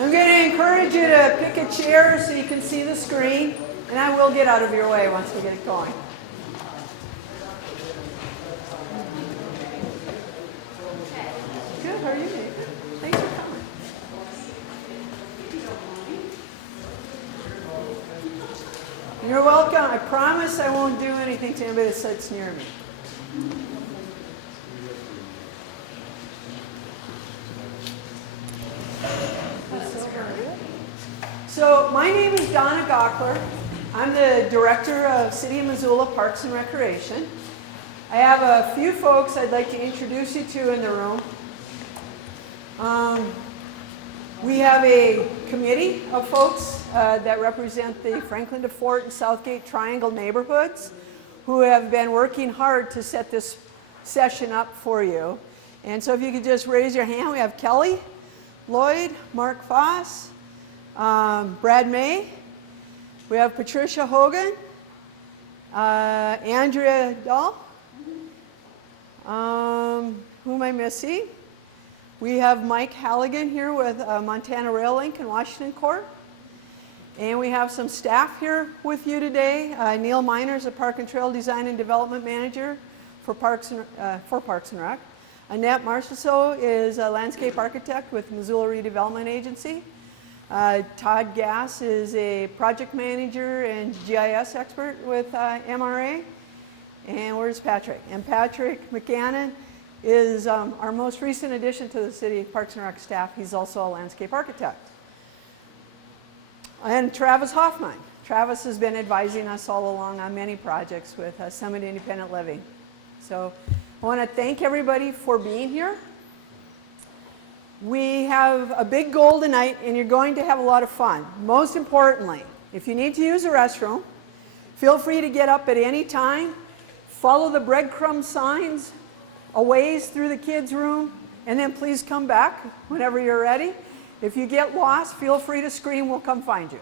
I'm going to encourage you to pick a chair so you can see the screen, and I will get out of your way once we get it going. Good, how are you, Nate? Thanks for coming. You're welcome. I promise I won't do anything to anybody that sits near me. So my name is Donna Gaukler. I'm the Director of City of Missoula Parks and Recreation. I have a few folks I'd like to introduce you to in the room. We have a committee of folks that represent the Franklin to Fort and Southgate Triangle neighborhoods who have been working hard to set this session up for you. And so if you could just raise your hand, we have Kelly, Lloyd, Mark Foss, Brad May, we have Patricia Hogan, Andrea Dahl, who am I missing? We have Mike Halligan here with Montana Rail Link and Washington Corp. And we have some staff here with you today. Neil Miners, a Park and Trail Design and Development Manager for Parks and Rec. Annette Marchessault is a landscape architect with Missoula Redevelopment Agency. Todd Gass is a project manager and GIS expert with MRA. And where's Patrick? And Patrick McCannon is our most recent addition to the City Parks and Rec staff. He's also a landscape architect. And Travis Hoffman. Travis has been advising us all along on many projects with Summit Independent Living. So I want to thank everybody for being here. We have a big goal tonight, and you're going to have a lot of fun. Most importantly, if you need to use the restroom, feel free to get up at any time. Follow the breadcrumb signs a ways through the kids' room, and then please come back whenever you're ready. If you get lost, feel free to scream, we'll come find you.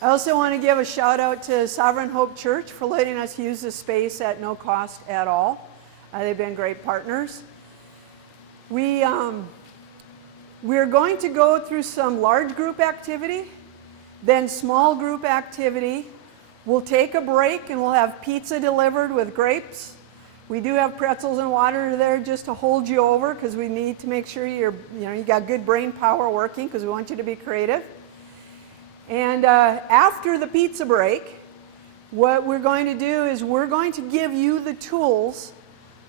I also want to give a shout out to Sovereign Hope Church for letting us use the space at no cost at all. They've been great partners. We're going to go through some large group activity, then small group activity. We'll take a break and we'll have pizza delivered with grapes. We do have pretzels and water there just to hold you over because we need to make sure you got good brain power working because we want you to be creative. And after the pizza break, what we're going to do is we're going to give you the tools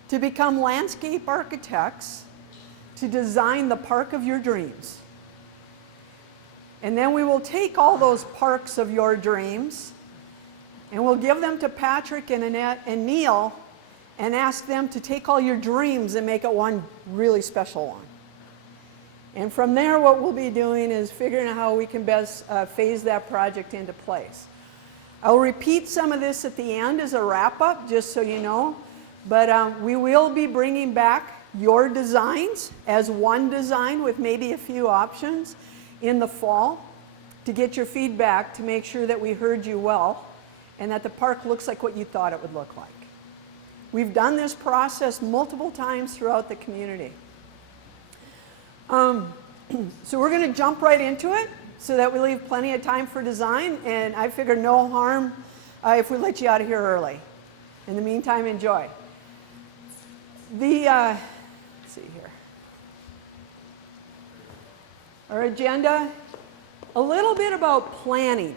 to become landscape architects to design the park of your dreams. And then we will take all those parks of your dreams and we'll give them to Patrick and Annette and Neil and ask them to take all your dreams and make it one really special one. And from there, what we'll be doing is figuring out how we can best phase that project into place. I'll repeat some of this at the end as a wrap-up, just so you know, but we will be bringing back your designs as one design with maybe a few options in the fall to get your feedback to make sure that we heard you well and that the park looks like what you thought it would look like. We've done this process multiple times throughout the community. So we're going to jump right into it so that we leave plenty of time for design, and I figure no harm if we let you out of here early. In the meantime, enjoy. Let's see here. Our agenda, a little bit about planning.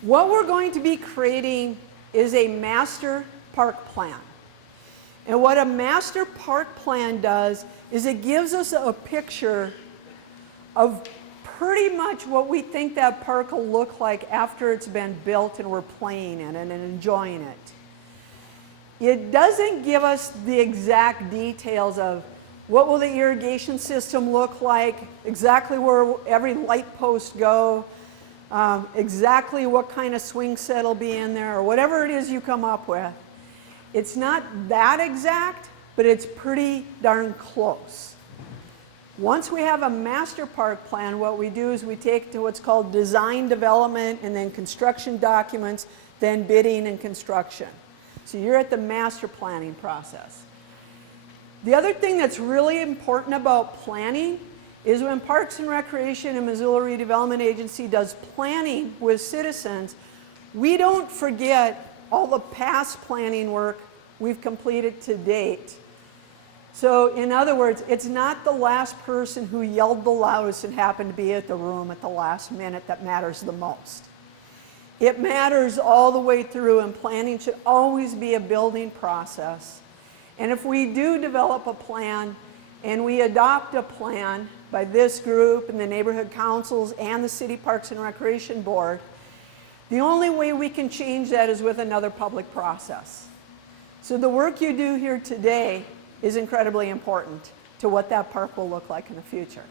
What we're going to be creating is a master park plan. And what a master park plan does is it gives us a picture of pretty much what we think that park will look like after it's been built and we're playing in it and enjoying it. It doesn't give us the exact details of what will the irrigation system look like, exactly where every light post go, exactly what kind of swing set will be in there, or whatever it is you come up with. It's not that exact, but it's pretty darn close. Once we have a master park plan, what we do is we take to what's called design development and then construction documents, then bidding and construction. So you're at the master planning process. The other thing that's really important about planning is when Parks and Recreation and Missoula Redevelopment Agency does planning with citizens, we don't forget all the past planning work we've completed to date. So in other words, it's not the last person who yelled the loudest and happened to be at the room at the last minute that matters the most. It matters all the way through, and planning should always be a building process. And if we do develop a plan and we adopt a plan by this group and the neighborhood councils and the City Parks and Recreation Board, the only way we can change that is with another public process. So the work you do here today is incredibly important to what that park will look like in the future.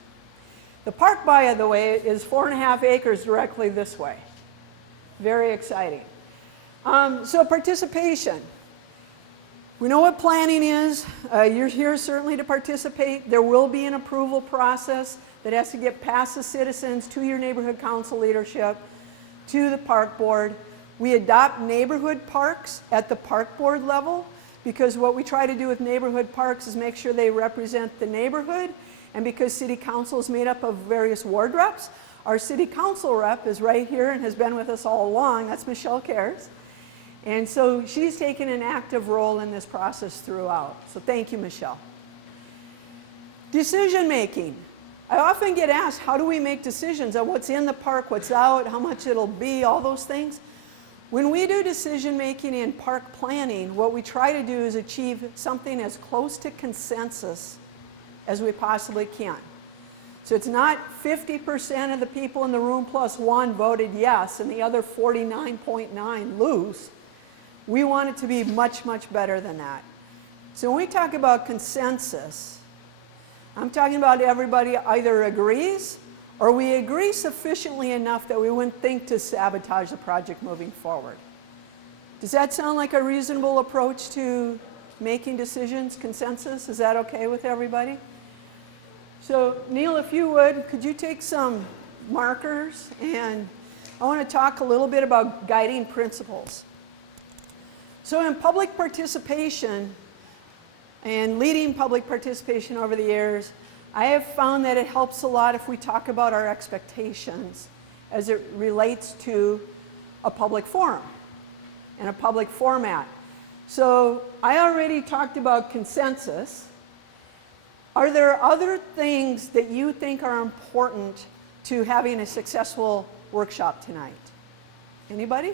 The park, by the way, is 4.5 acres directly this way. Very exciting. So participation. We know what planning is. You're here certainly to participate. There will be an approval process that has to get past the citizens, to your neighborhood council leadership, to the park board. We adopt neighborhood parks at the park board level, because what we try to do with neighborhood parks is make sure they represent the neighborhood. And because city council is made up of various ward reps, our city council rep is right here and has been with us all along. That's Michelle Cares. And so she's taken an active role in this process throughout. So thank you, Michelle. Decision making. I often get asked, how do we make decisions on what's in the park, what's out, how much it'll be, all those things. When we do decision making in park planning, what we try to do is achieve something as close to consensus as we possibly can. So it's not 50% of the people in the room plus one voted yes and the other 49.9 lose. We want it to be much, much better than that. So when we talk about consensus, I'm talking about everybody either agrees or we agree sufficiently enough that we wouldn't think to sabotage the project moving forward. Does that sound like a reasonable approach to making decisions, consensus? Is that okay with everybody? So Neil, if you would, could you take some markers, and I want to talk a little bit about guiding principles. So in public participation and leading public participation over the years, I have found that it helps a lot if we talk about our expectations as it relates to a public forum and a public format. So I already talked about consensus. Are there other things that you think are important to having a successful workshop tonight? Anybody?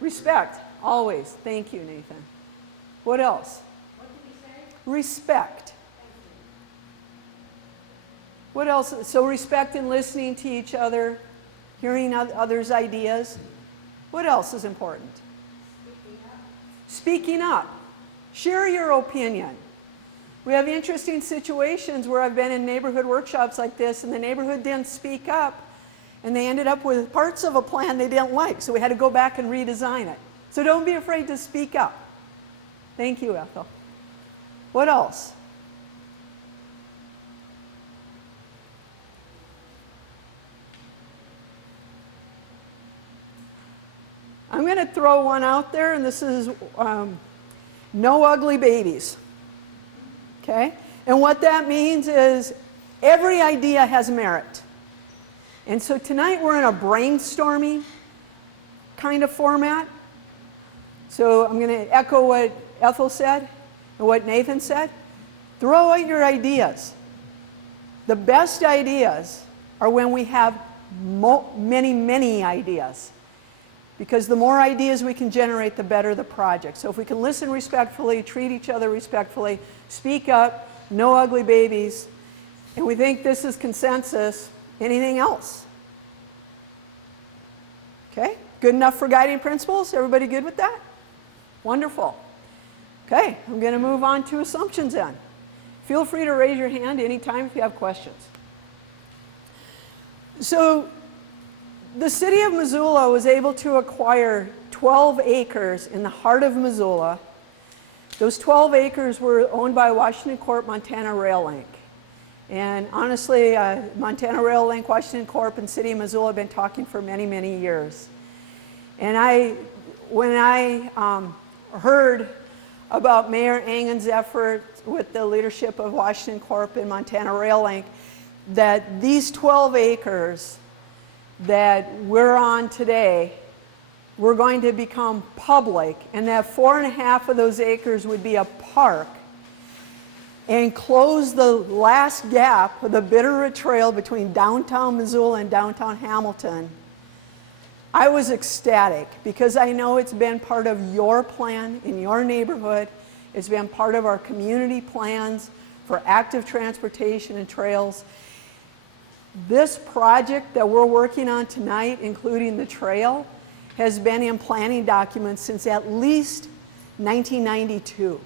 Respect, always. Thank you, Nathan. What else? What did you say? Respect. What else? So respect and listening to each other, hearing others' ideas. What else is important? Speaking up. Share your opinion. We have interesting situations where I've been in neighborhood workshops like this and the neighborhood didn't speak up and they ended up with parts of a plan they didn't like, so we had to go back and redesign it. So don't be afraid to speak up. Thank you, Ethel. What else? I'm going to throw one out there, and this is no ugly babies. Okay? And what that means is every idea has merit. And so tonight we're in a brainstorming kind of format. So I'm going to echo what Ethel said and what Nathan said. Throw out your ideas. The best ideas are when we have many, many ideas. Because the more ideas we can generate, the better the project. So if we can listen respectfully, treat each other respectfully, speak up, no ugly babies, and we think this is consensus, anything else? Okay, good enough for guiding principles? Everybody good with that? Wonderful. Okay, I'm going to move on to assumptions then. Feel free to raise your hand anytime if you have questions. So, the city of Missoula was able to acquire 12 acres in the heart of Missoula. Those 12 acres were owned by Washington Corp Montana Rail Link. And honestly, Montana Rail Link, Washington Corp, and City of Missoula have been talking for many, many years. And when I heard about Mayor Engen's effort with the leadership of Washington Corp and Montana Rail Link that these 12 acres that we're on today were going to become public, and that 4.5 of those acres would be a park, and close the last gap of the Bitterroot Trail between downtown Missoula and downtown Hamilton. I was ecstatic because I know it's been part of your plan in your neighborhood. It's been part of our community plans for active transportation and trails. This project that we're working on tonight, including the trail, has been in planning documents since at least 1992.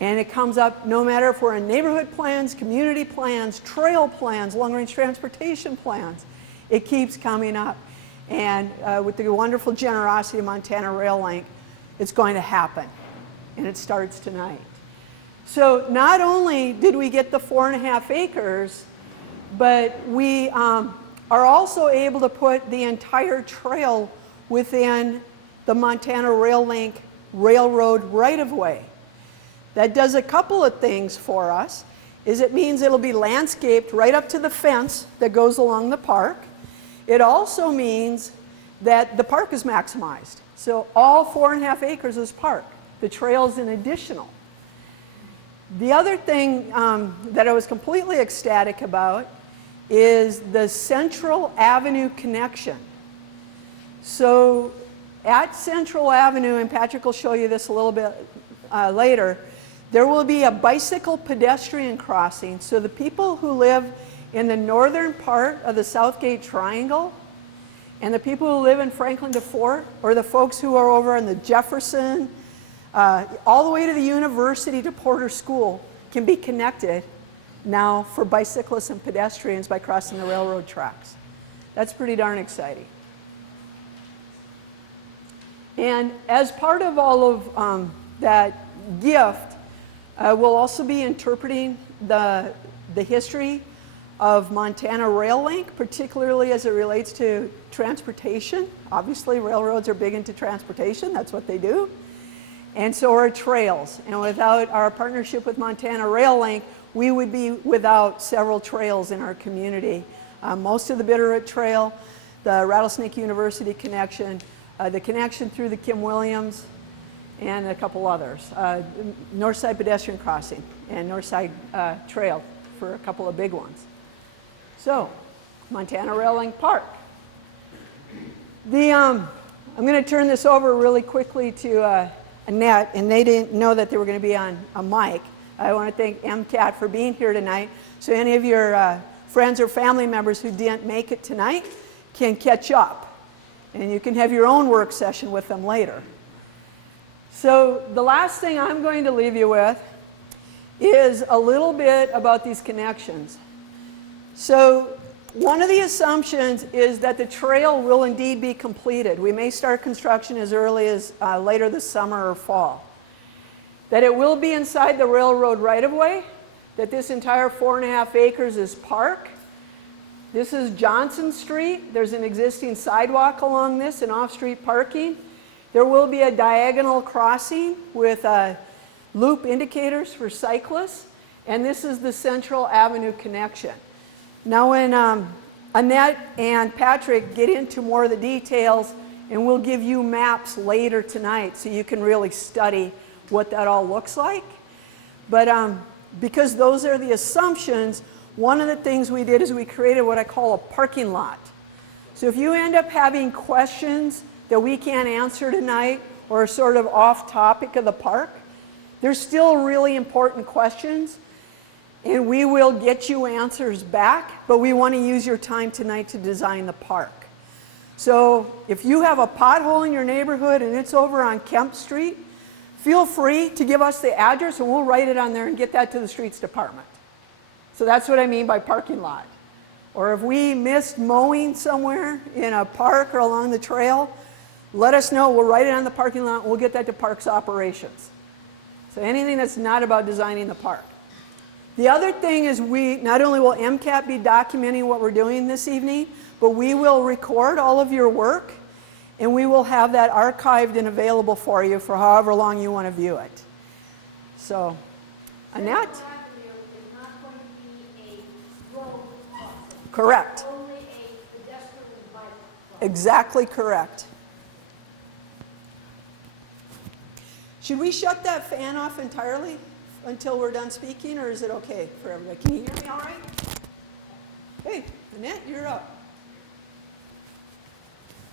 And it comes up no matter if we're in neighborhood plans, community plans, trail plans, long-range transportation plans. It keeps coming up. And with the wonderful generosity of Montana Rail Link, it's going to happen. And it starts tonight. So not only did we get the 4.5 acres, but we are also able to put the entire trail within the Montana Rail Link railroad right-of-way. That does a couple of things for us. It means it'll be landscaped right up to the fence that goes along the park. It also means that the park is maximized. So all 4.5 acres is park. The trail's an additional. The other thing that I was completely ecstatic about is the Central Avenue connection. So at Central Avenue, and Patrick will show you this a little bit later, there will be a bicycle pedestrian crossing. So the people who live in the northern part of the Southgate Triangle and the people who live in Franklin to Fort, or the folks who are over in the Jefferson, all the way to the university to Porter School, can be connected now for bicyclists and pedestrians by crossing the railroad tracks. That's pretty darn exciting. And as part of all of that gift, we'll also be interpreting the history of Montana Rail Link, particularly as it relates to transportation. Obviously, railroads are big into transportation. That's what they do. And so are trails. And without our partnership with Montana Rail Link, we would be without several trails in our community. Most of the Bitterroot Trail, the Rattlesnake University connection, the connection through the Kim Williams, and a couple others. Northside Pedestrian Crossing and Northside Trail for a couple of big ones. So, Montana Rail Link Park. I'm going to turn this over really quickly to Annette, and they didn't know that they were going to be on a mic. I want to thank MCAT for being here tonight. So any of your friends or family members who didn't make it tonight can catch up. And you can have your own work session with them later. So the last thing I'm going to leave you with is a little bit about these connections. So one of the assumptions is that the trail will indeed be completed. We may start construction as early as later this summer or fall. That it will be inside the railroad right-of-way, that this entire 4.5 acres is park. This is Johnson Street. There's an existing sidewalk along this and off-street parking. There will be a diagonal crossing with loop indicators for cyclists, and this is the Central Avenue connection. Now when Annette and Patrick get into more of the details, and we'll give you maps later tonight so you can really study what that all looks like. But because those are the assumptions, one of the things we did is we created what I call a parking lot. So if you end up having questions that we can't answer tonight or are sort of off topic of the park, they're still really important questions, and we will get you answers back, but we want to use your time tonight to design the park. So if you have a pothole in your neighborhood and it's over on Kemp Street, feel free to give us the address and we'll write it on there and get that to the streets department. So that's what I mean by parking lot. Or if we missed mowing somewhere in a park or along the trail, let us know. We'll write it on the parking lot and we'll get that to Parks Operations. So anything that's not about designing the park. The other thing is not only will MCAT be documenting what we're doing this evening, but we will record all of your work And we will have that archived and available for you for however long you want to view it. So, Annette? Is not going to be a road crossing. Correct. Only a pedestrian and bike crossing. Exactly correct. Should we shut that fan off entirely until we're done speaking, or is it okay for everybody? Can you hear me all right? Hey, Annette, you're up.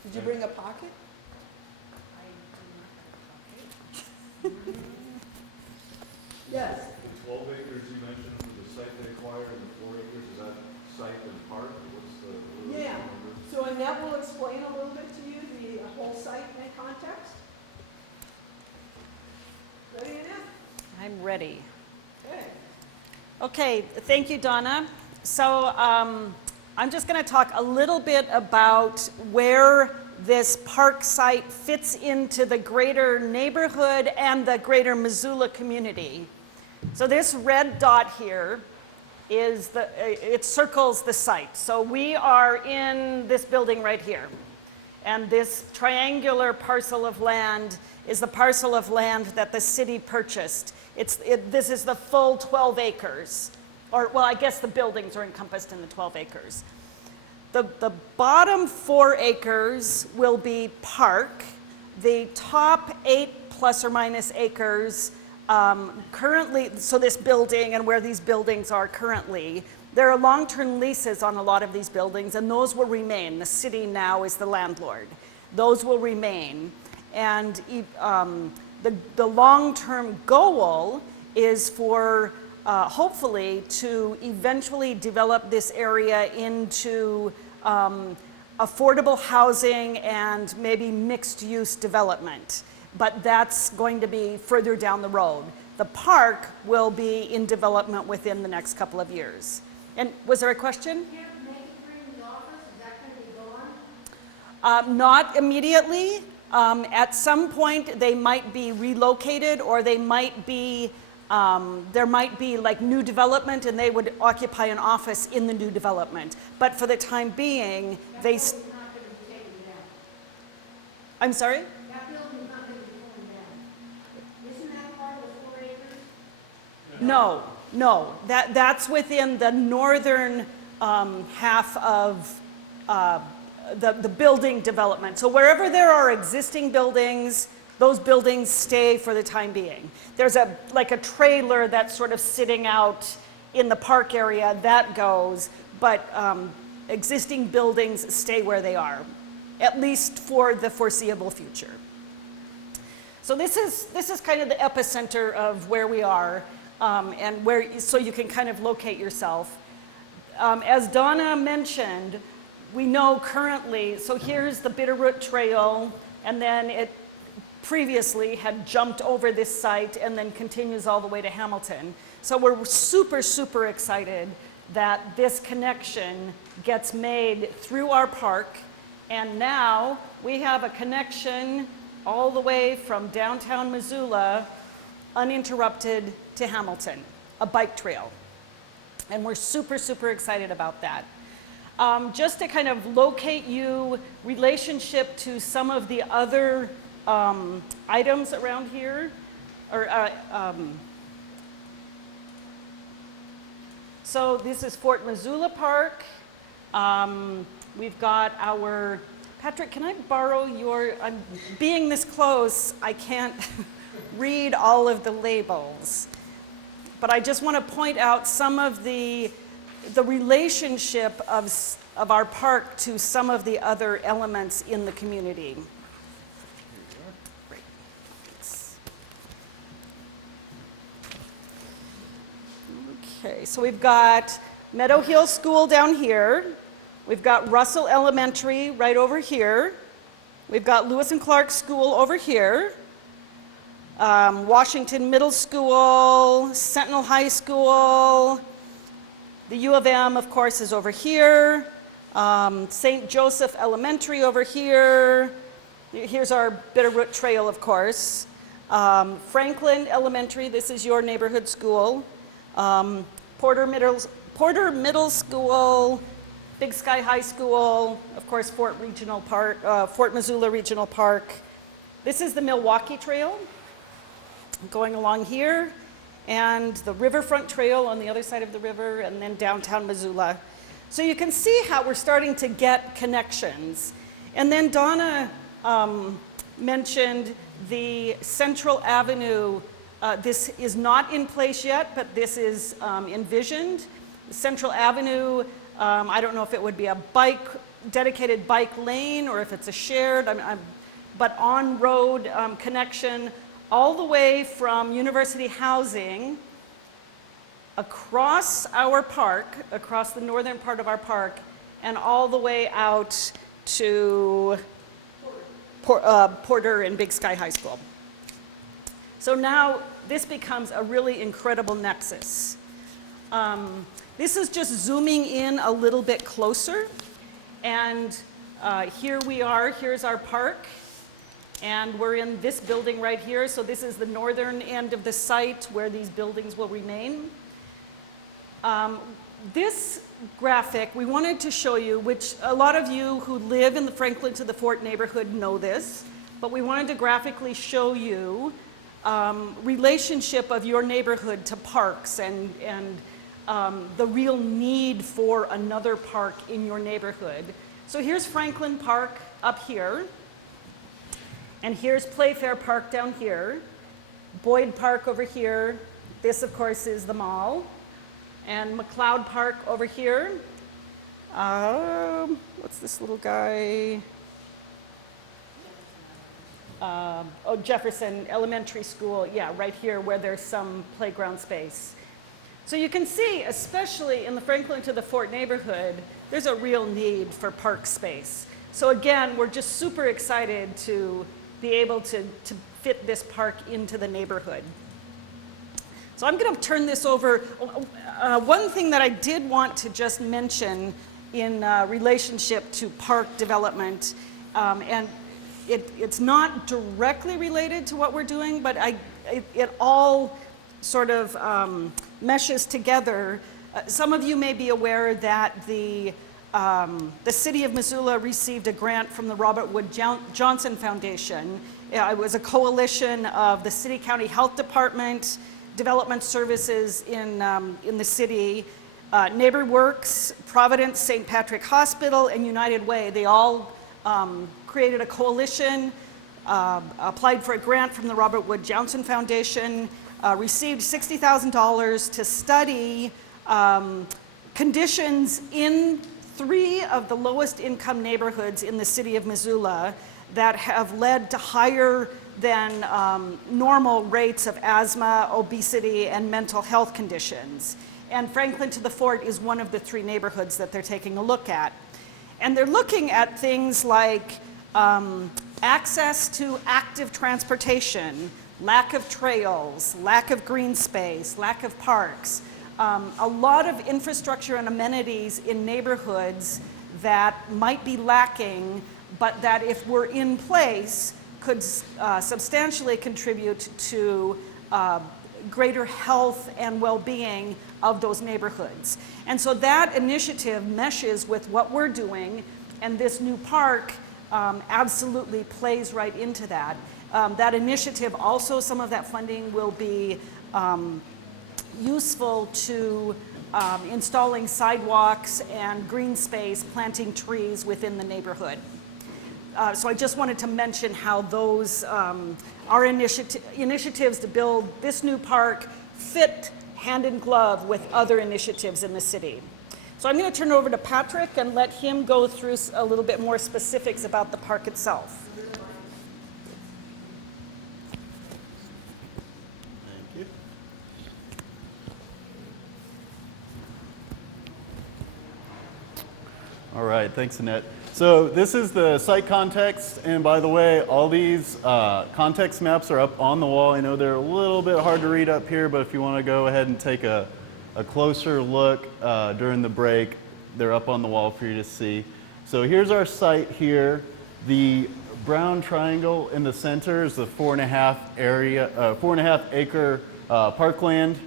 Did you bring a pocket? I do not have a pocket. Yes. The 12 acres you mentioned for the site they acquired and the 4 acres, is that site and park? What's the Yeah. So Annette will explain a little bit to you the whole site in context. Ready, Annette? I'm ready. Okay. Okay, thank you, Donna. So I'm just going to talk a little bit about where this park site fits into the greater neighborhood and the greater Missoula community. So this red dot here is it circles the site. So we are in this building right here. And this triangular parcel of land is the parcel of land that the city purchased. This is the full 12 acres. Or, well, I guess the buildings are encompassed in the 12 acres. The bottom 4 acres will be park. The top 8 plus or minus acres currently, so this building and where these buildings are currently, there are long-term leases on a lot of these buildings, and those will remain. The city now is the landlord. Those will remain. And the long-term goal is for hopefully to eventually develop this area into affordable housing and maybe mixed-use development. But that's going to be further down the road. The park will be in development within the next couple of years. And was there a question? Can't make it through the office, is that going to be gone? Not immediately. At some point, they might be relocated, or they might be, there might be like new development, and they would occupy an office in the new development. But for the time being, they. That building's not going to be taken down. I'm sorry? That building's not going to be torn down. Isn't that part of the 4 acres? No. That's within the northern half of the building development. So wherever there are existing buildings, those buildings stay for the time being. There's like a trailer that's sort of sitting out in the park area, that goes, but existing buildings stay where they are, at least for the foreseeable future. So this is kind of the epicenter of where we are, and so you can kind of locate yourself. As Donna mentioned, we know currently, so here's the Bitterroot Trail, and then it previously had jumped over this site and then continues all the way to Hamilton. So we're super, super excited that this connection gets made through our park, and now we have a connection all the way from downtown Missoula, uninterrupted, to Hamilton, a bike trail. And we're super, super excited about that. Just to kind of locate you, relationship to some of the other items around here, or so this is Fort Missoula Park. We've got our, Patrick, can I borrow your, I'm being this close, I can't read all of the labels. But I just want to point out some of the relationship of our park to some of the other elements in the community. Great. Okay, so we've got Meadow Hill School down here. We've got Russell Elementary right over here. We've got Lewis and Clark School over here. Washington Middle School, Sentinel High School. The U of M, of course, is over here. St. Joseph Elementary over here. Here's our Bitterroot Trail, of course. Franklin Elementary, this is your neighborhood school. Porter Middle School. Big Sky High School, of course, Fort Missoula Regional Park. This is the Milwaukee Trail going along here, and the Riverfront Trail on the other side of the river, and then downtown Missoula. So you can see how we're starting to get connections. And then Donna mentioned the Central Avenue. This is not in place yet, but this is envisioned. Central Avenue, I don't know if it would be a dedicated bike lane or if it's a shared, but on-road connection all the way from University Housing across our park, across the northern part of our park, and all the way out to Porter and Big Sky High School. So now this becomes a really incredible nexus. This is just zooming in a little bit closer, and here we are, here's our park, and we're in this building right here. So this is the northern end of the site where these buildings will remain. This graphic we wanted to show you, which a lot of you who live in the Franklin to the Fort neighborhood know this, but we wanted to graphically show you relationship of your neighborhood to parks and the real need for another park in your neighborhood. So here's Franklin Park up here, and here's Playfair Park down here, Boyd Park over here. This, of course, is the mall. And McLeod Park over here. What's this little guy? Jefferson Elementary School. Yeah, right here where there's some playground space. So you can see, especially in the Franklin to the Fort neighborhood, there's a real need for park space. So again, we're just super excited to be able to fit this park into the neighborhood. So I'm going to turn this over. One thing that I did want to just mention in relationship to park development, and it's not directly related to what we're doing, but it all sort of meshes together. Some of you may be aware that the city of Missoula received a grant from the Robert Wood Johnson Foundation. It was a coalition of the City County Health Department, Development Services in the city, NeighborWorks, Providence St. Patrick Hospital, and United Way. They all created a coalition, applied for a grant from the Robert Wood Johnson Foundation, received $60,000 to study conditions in 3 of the lowest income neighborhoods in the city of Missoula that have led to higher than normal rates of asthma, obesity, and mental health conditions. And Franklin to the Fort is one of the 3 neighborhoods that they're taking a look at. And they're looking at things like access to active transportation, lack of trails, lack of green space, lack of parks, a lot of infrastructure and amenities in neighborhoods that might be lacking, but that if we're in place, could substantially contribute to greater health and well-being of those neighborhoods. And so that initiative meshes with what we're doing, and this new park absolutely plays right into that. That initiative also, some of that funding will be useful to installing sidewalks and green space, planting trees within the neighborhood. So I just wanted to mention how those our initiatives to build this new park fit hand in glove with other initiatives in the city. So I'm going to turn it over to Patrick and let him go through a little bit more specifics about the park itself. Thank you. All right, thanks, Annette. So this is the site context, and by the way, all these context maps are up on the wall. I know they're a little bit hard to read up here, but if you want to go ahead and take a closer look during the break, they're up on the wall for you to see. So here's our site here. The brown triangle in the center is the 4.5 acre parkland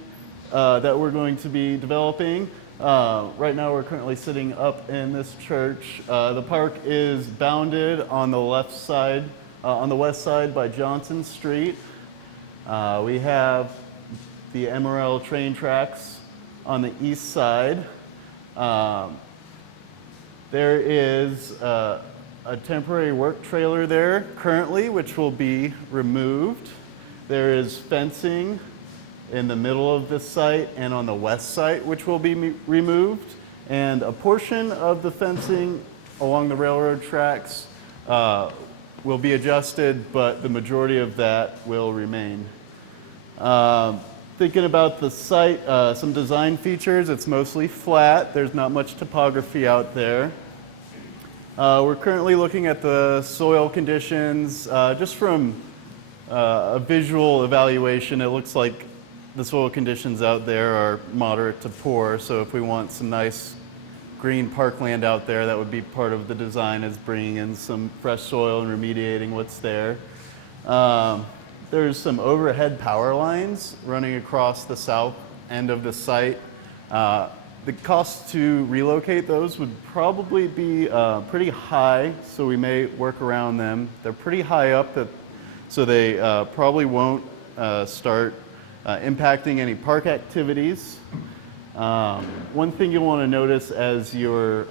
that we're going to be developing. Right now we're currently sitting up in this church. The park is bounded on the left side, on the west side by Johnson Street. We have the MRL train tracks on the east side. There is a temporary work trailer there currently, which will be removed. There is fencing in the middle of this site and on the west site, which will be removed. And a portion of the fencing along the railroad tracks will be adjusted, but the majority of that will remain. Thinking about the site, some design features, it's mostly flat. There's not much topography out there. We're currently looking at the soil conditions. Just from a visual evaluation, it looks like the soil conditions out there are moderate to poor. So if we want some nice green parkland out there, that would be part of the design, is bringing in some fresh soil and remediating what's there. There's some overhead power lines running across the south end of the site. The cost to relocate those would probably be pretty high, so we may work around them. They're pretty high up, so they probably won't start impacting any park activities. One thing you'll want to notice as you're,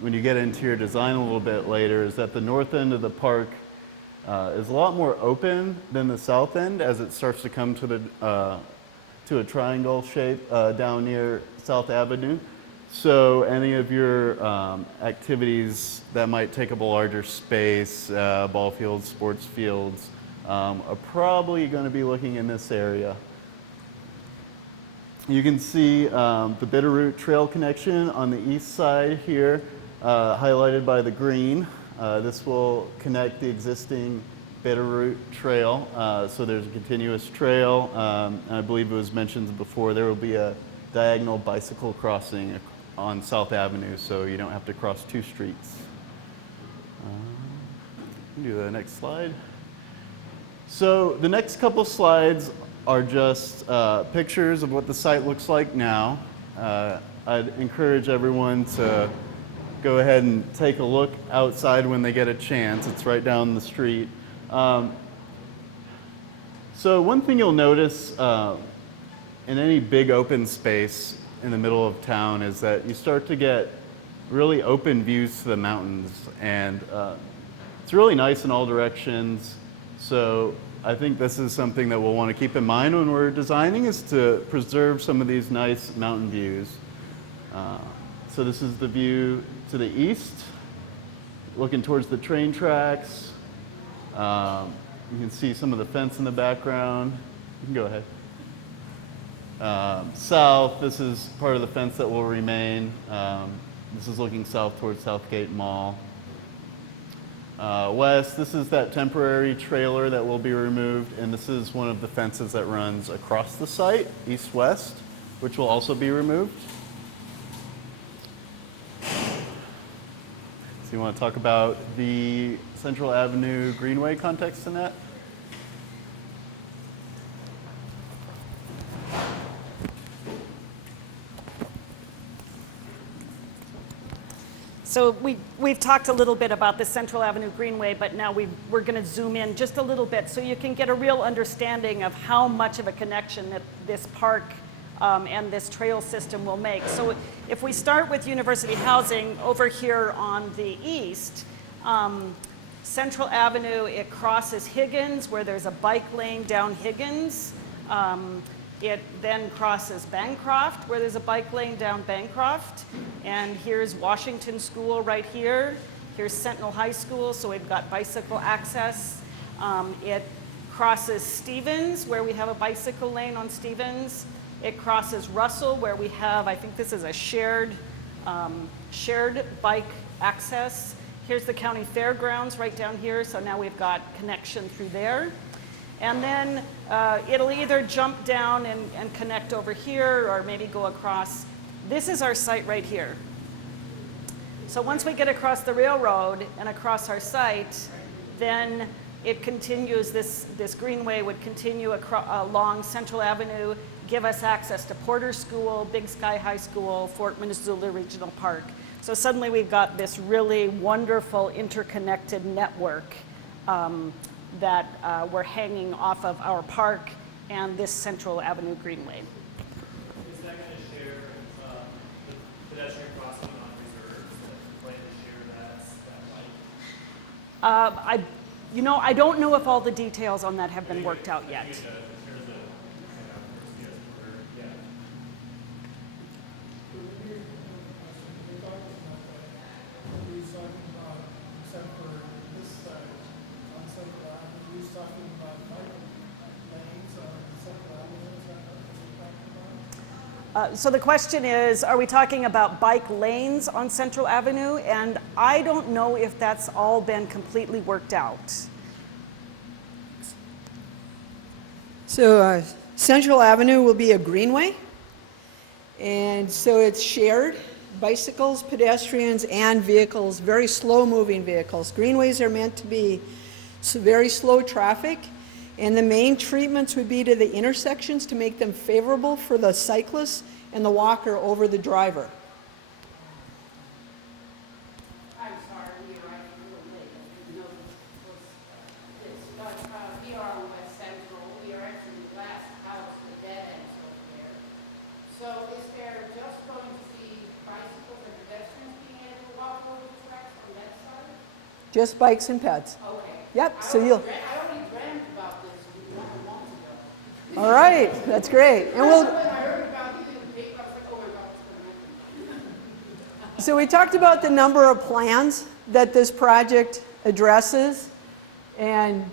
when you get into your design a little bit later, is that the north end of the park is a lot more open than the south end as it starts to come to a triangle shape down near South Avenue. So any of your activities that might take up a larger space, ball fields, sports fields, are probably going to be looking in this area. You can see the Bitterroot Trail connection on the east side here, highlighted by the green. This will connect the existing Bitterroot Trail. So there's a continuous trail. I believe it was mentioned before, there will be a diagonal bicycle crossing on South Avenue, so you don't have to cross two streets. Do the next slide. So the next couple slides are just pictures of what the site looks like now. I'd encourage everyone to go ahead and take a look outside when they get a chance. It's right down the street. So one thing you'll notice in any big open space in the middle of town is that you start to get really open views to the mountains, and it's really nice in all directions. So I think this is something that we'll want to keep in mind when we're designing, is to preserve some of these nice mountain views. So this is the view to the east, looking towards the train tracks. You can see some of the fence in the background. You can go ahead. South, this is part of the fence that will remain. This is looking south towards Southgate Mall. West, this is that temporary trailer that will be removed, and this is one of the fences that runs across the site, east-west, which will also be removed. So you want to talk about the Central Avenue Greenway context in that? So we've talked a little bit about the Central Avenue Greenway, but now we're going to zoom in just a little bit so you can get a real understanding of how much of a connection that this park and this trail system will make. So if we start with University Housing over here on the east, Central Avenue, it crosses Higgins, where there's a bike lane down Higgins. It then crosses Bancroft, where there's a bike lane down Bancroft. And here's Washington School right here. Here's Sentinel High School, so we've got bicycle access. It crosses Stevens, where we have a bicycle lane on Stevens. It crosses Russell, where we have, I think this is a shared bike access. Here's the county fairgrounds right down here, so now we've got connection through there. And then it'll either jump down and connect over here, or maybe go across. This is our site right here. So once we get across the railroad and across our site, then it continues, this greenway would continue along Central Avenue, give us access to Porter School, Big Sky High School, Fort Missoula Regional Park. So suddenly we've got this really wonderful interconnected network that we're hanging off of our park and this Central Avenue Greenway. Is that going to share the pedestrian crossing on reserves? Plan to share that light? I don't know if all the details on that have been worked out yet. So the question is, are we talking about bike lanes on Central Avenue? And I don't know if that's all been completely worked out. So Central Avenue will be a greenway, and so it's shared, bicycles, pedestrians, and vehicles, very slow-moving vehicles. Greenways are meant to be very slow traffic, and the main treatments would be to the intersections to make them favorable for the cyclist and the walker over the driver. I'm sorry, we arrived a little late. I didn't know this was this, but we are on West Central. We are actually the last house, the dead ends over there. So is there just going to be bicycles and pedestrians being able to walk over the tracks on that side? Just bikes and peds. Okay. Yep, so you'll, I already dreamt about this a month ago. all right, that's great. And we'll, When I heard about it in the paper, I was like, oh my God, what's going to happen? so we talked about the number of plans that this project addresses, and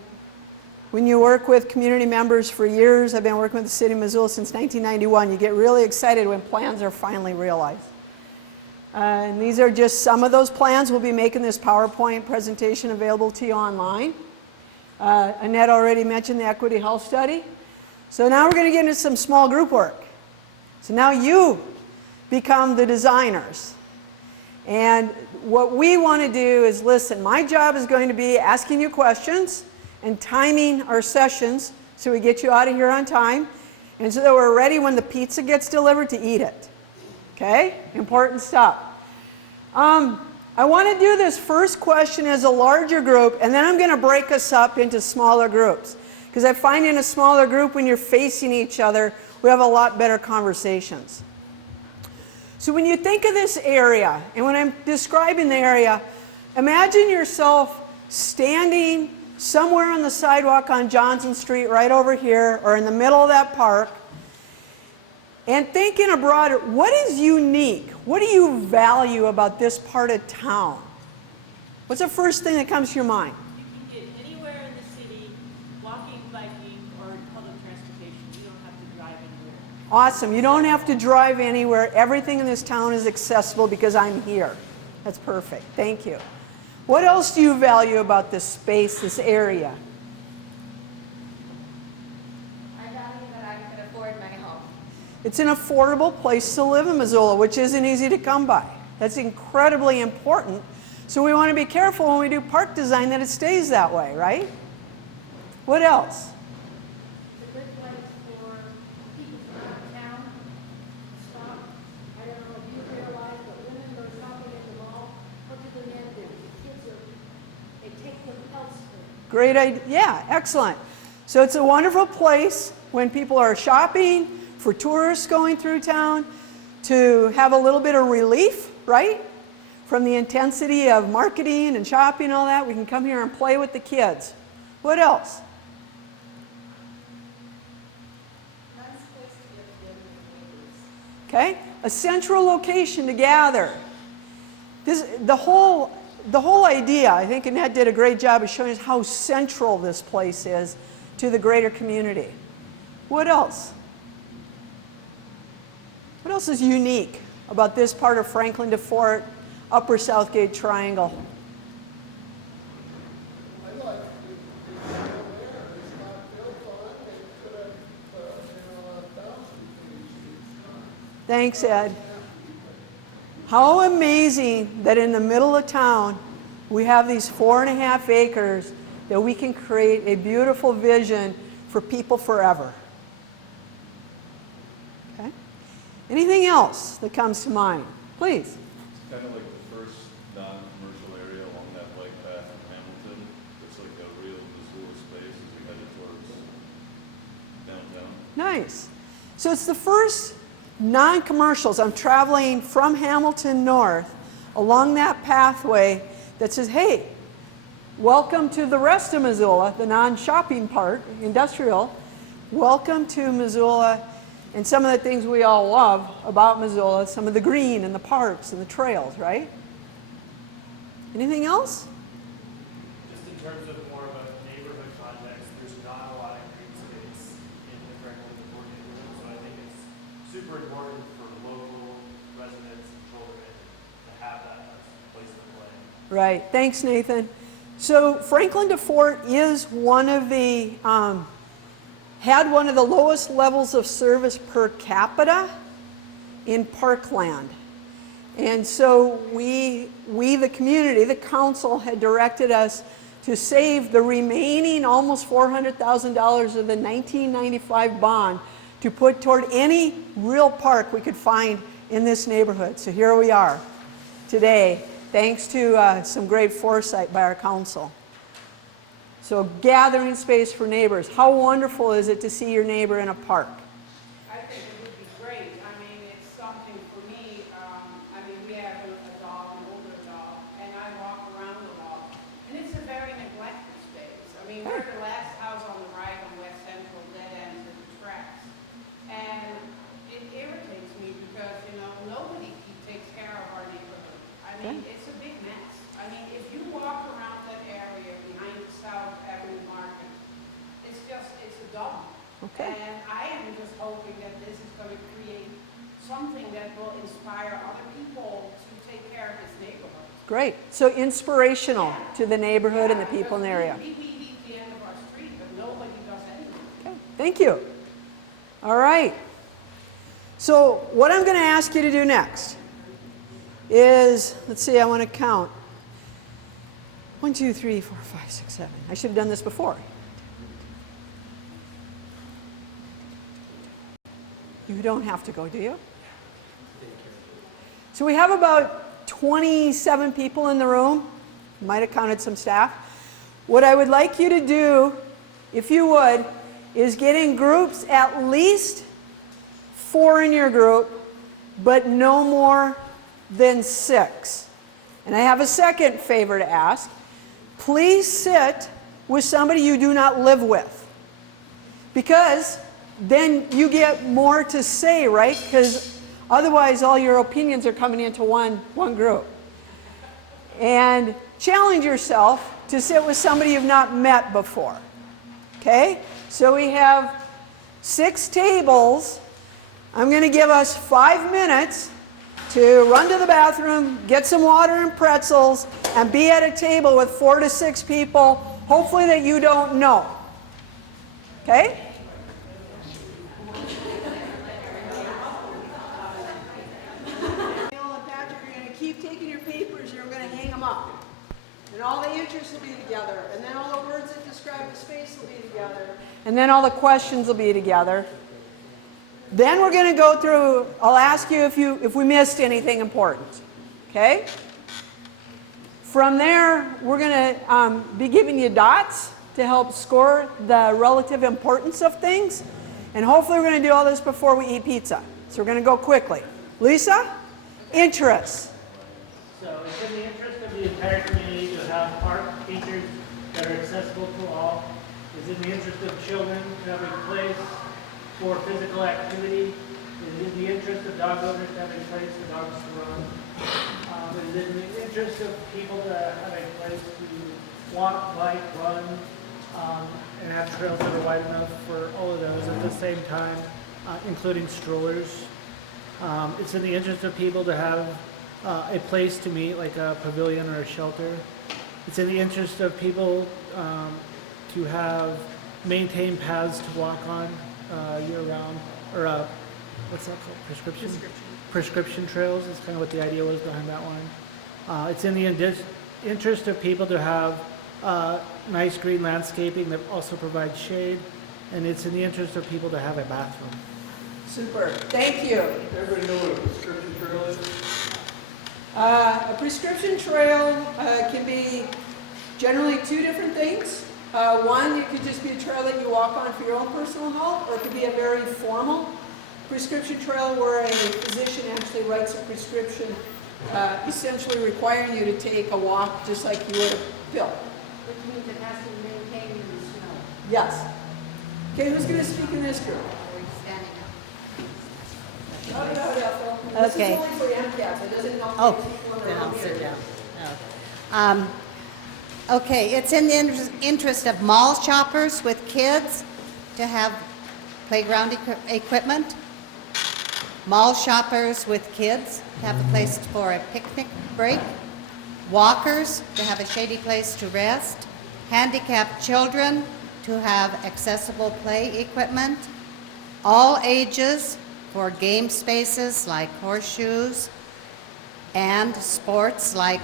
when you work with community members for years, I've been working with the city of Missoula since 1991, you get really excited when plans are finally realized. And these are just some of those plans. We'll be making this PowerPoint presentation available to you online. Annette already mentioned the equity health study. So now we're going to get into some small group work. So now you become the designers. And what we want to do is listen. My job is going to be asking you questions and timing our sessions so we get you out of here on time and so that we're ready when the pizza gets delivered to eat it. Okay? Important stuff. I want to do this first question as a larger group, and then I'm going to break us up into smaller groups. Because I find in a smaller group, when you're facing each other, we have a lot better conversations. So when you think of this area, and when I'm describing the area, imagine yourself standing somewhere on the sidewalk on Johnson Street, right over here, or in the middle of that park, and think in a broader, what is unique? What do you value about this part of town? What's the first thing that comes to your mind? You can get anywhere in the city, walking, biking, or public transportation. You don't have to drive anywhere. Awesome. You don't have to drive anywhere. Everything in this town is accessible because I'm here. That's perfect. Thank you. What else do you value about this space, this area? I value that I can afford my home. It's an affordable place to live in Missoula, which isn't easy to come by. That's incredibly important. So we want to be careful when we do park design that it stays that way, right? What else? It's a good place for people from out of town to stop. I don't know if you realize, but women go shopping at the mall. What do the men do? The kids they take them elsewhere. Great idea. Yeah, excellent. So it's a wonderful place when people are shopping, for tourists going through town, to have a little bit of relief, right? From the intensity of marketing and shopping and all that. We can come here and play with the kids. What else? Okay, a central location to gather. The whole idea, I think Annette did a great job of showing us how central this place is to the greater community. What else? What else is unique about this part of Franklin to Fort, Upper Southgate Triangle? I like it's still there, it's not built on, they could have, 1,000 feet. Thanks, Ed. How amazing that in the middle of town we have these 4.5 acres that we can create a beautiful vision for people forever. Okay? Anything else that comes to mind? Please. It's kind of like the first non-commercial area along that bike path in Hamilton. It's like a real Missoula space as we headed towards downtown. Nice. So it's the first non-commercials. I'm traveling from Hamilton north along that pathway that says, hey, welcome to the rest of Missoula, the non-shopping part, industrial. Welcome to Missoula and some of the things we all love about Missoula, some of the green and the parks and the trails, right? Anything else? Just in terms of more of a neighborhood context, there's not a lot of green space in the Franklin to Fort neighborhood, so I think it's super important for local residents and children to have that place to play. Right. Thanks, Nathan. So Franklin to Fort is one of the, had one of the lowest levels of service per capita in parkland. And so we, the community, the council had directed us to save the remaining almost $400,000 of the 1995 bond to put toward any real park we could find in this neighborhood. So here we are today, thanks to some great foresight by our council. So gathering space for neighbors. How wonderful is it to see your neighbor in a park? I think it would be great. I mean, it's something for me, I mean, we have a dog, an older dog, and I walk around the dog. And it's a very neglected space. I mean, we're the last house on the right on West Central, dead ends of the tracks. And it irritates me because, you know, nobody takes care of our neighborhood. I mean, it's a big mess. I mean, if you walk around that area behind the South Avenue Market, it's a dump. Okay. And I am just hoping that this is going to create something that will inspire other people to take care of this neighborhood. Great. So inspirational to the neighborhood and the people in the area. We eat the end of our street, but nobody does anything. Okay. Thank you. All right. So what I'm going to ask you to do next is, let's see, I want to count. 1, 2, 3, 4, 5, 6, 7. I should have done this before. You don't have to go, do you? So we have about 27 people in the room. Might have counted some staff. What I would like you to do, if you would, is get in groups, at least 4 in your group, but no more than 6. And I have a second favor to ask. Please sit with somebody you do not live with. Because then you get more to say, right? Because otherwise all your opinions are coming into one group. And challenge yourself to sit with somebody you've not met before. Okay? So we have 6 tables. I'm going to give us 5 minutes to run to the bathroom, get some water and pretzels, and be at a table with 4 to 6 people, hopefully that you don't know. Okay? Neil and Patrick are going to keep taking your papers and you're going to hang them up. And all the answers will be together. And then all the words that describe the space will be together. And then all the questions will be together. Then we're going to go through, I'll ask you if we missed anything important. Okay? From there, we're going to be giving you dots to help score the relative importance of things. And hopefully we're going to do all this before we eat pizza. So we're going to go quickly. Lisa? Interests. So it's in the interest of the entire community to have park features that are accessible to all. It's in the interest of children to have a place for physical activity. It is in the interest of dog owners to have a place for dogs to run. It is in the interest of people to have a place to walk, bike, run, and have trails that are wide enough for all of those at the same time, including strollers. It's in the interest of people to have a place to meet, like a pavilion or a shelter. It's in the interest of people to have maintained paths to walk on year-round, or what's that called? Prescription trails is kind of what the idea was behind that one. It's in the interest of people to have nice green landscaping that also provides shade, and it's in the interest of people to have a bathroom. Super, thank you. Everybody know what a prescription trail is? A prescription trail can be generally two different things. One, it could just be a trail that you walk on for your own personal health, or it could be a very formal prescription trail where a physician actually writes a prescription, essentially requiring you to take a walk just like you would a pill. Which means it has to be maintained in the snow. Yes. Okay, who's going to speak in this group? Or standing up. Shout it out, Ethel. This Okay. is only for MCAS. It doesn't help Oh, people in the then I'll room sit here. down. Okay, it's in the interest of mall shoppers with kids to have playground equipment. Mall shoppers with kids to have a place for a picnic break. Walkers to have a shady place to rest. Handicapped children to have accessible play equipment. All ages for game spaces like horseshoes, and sports like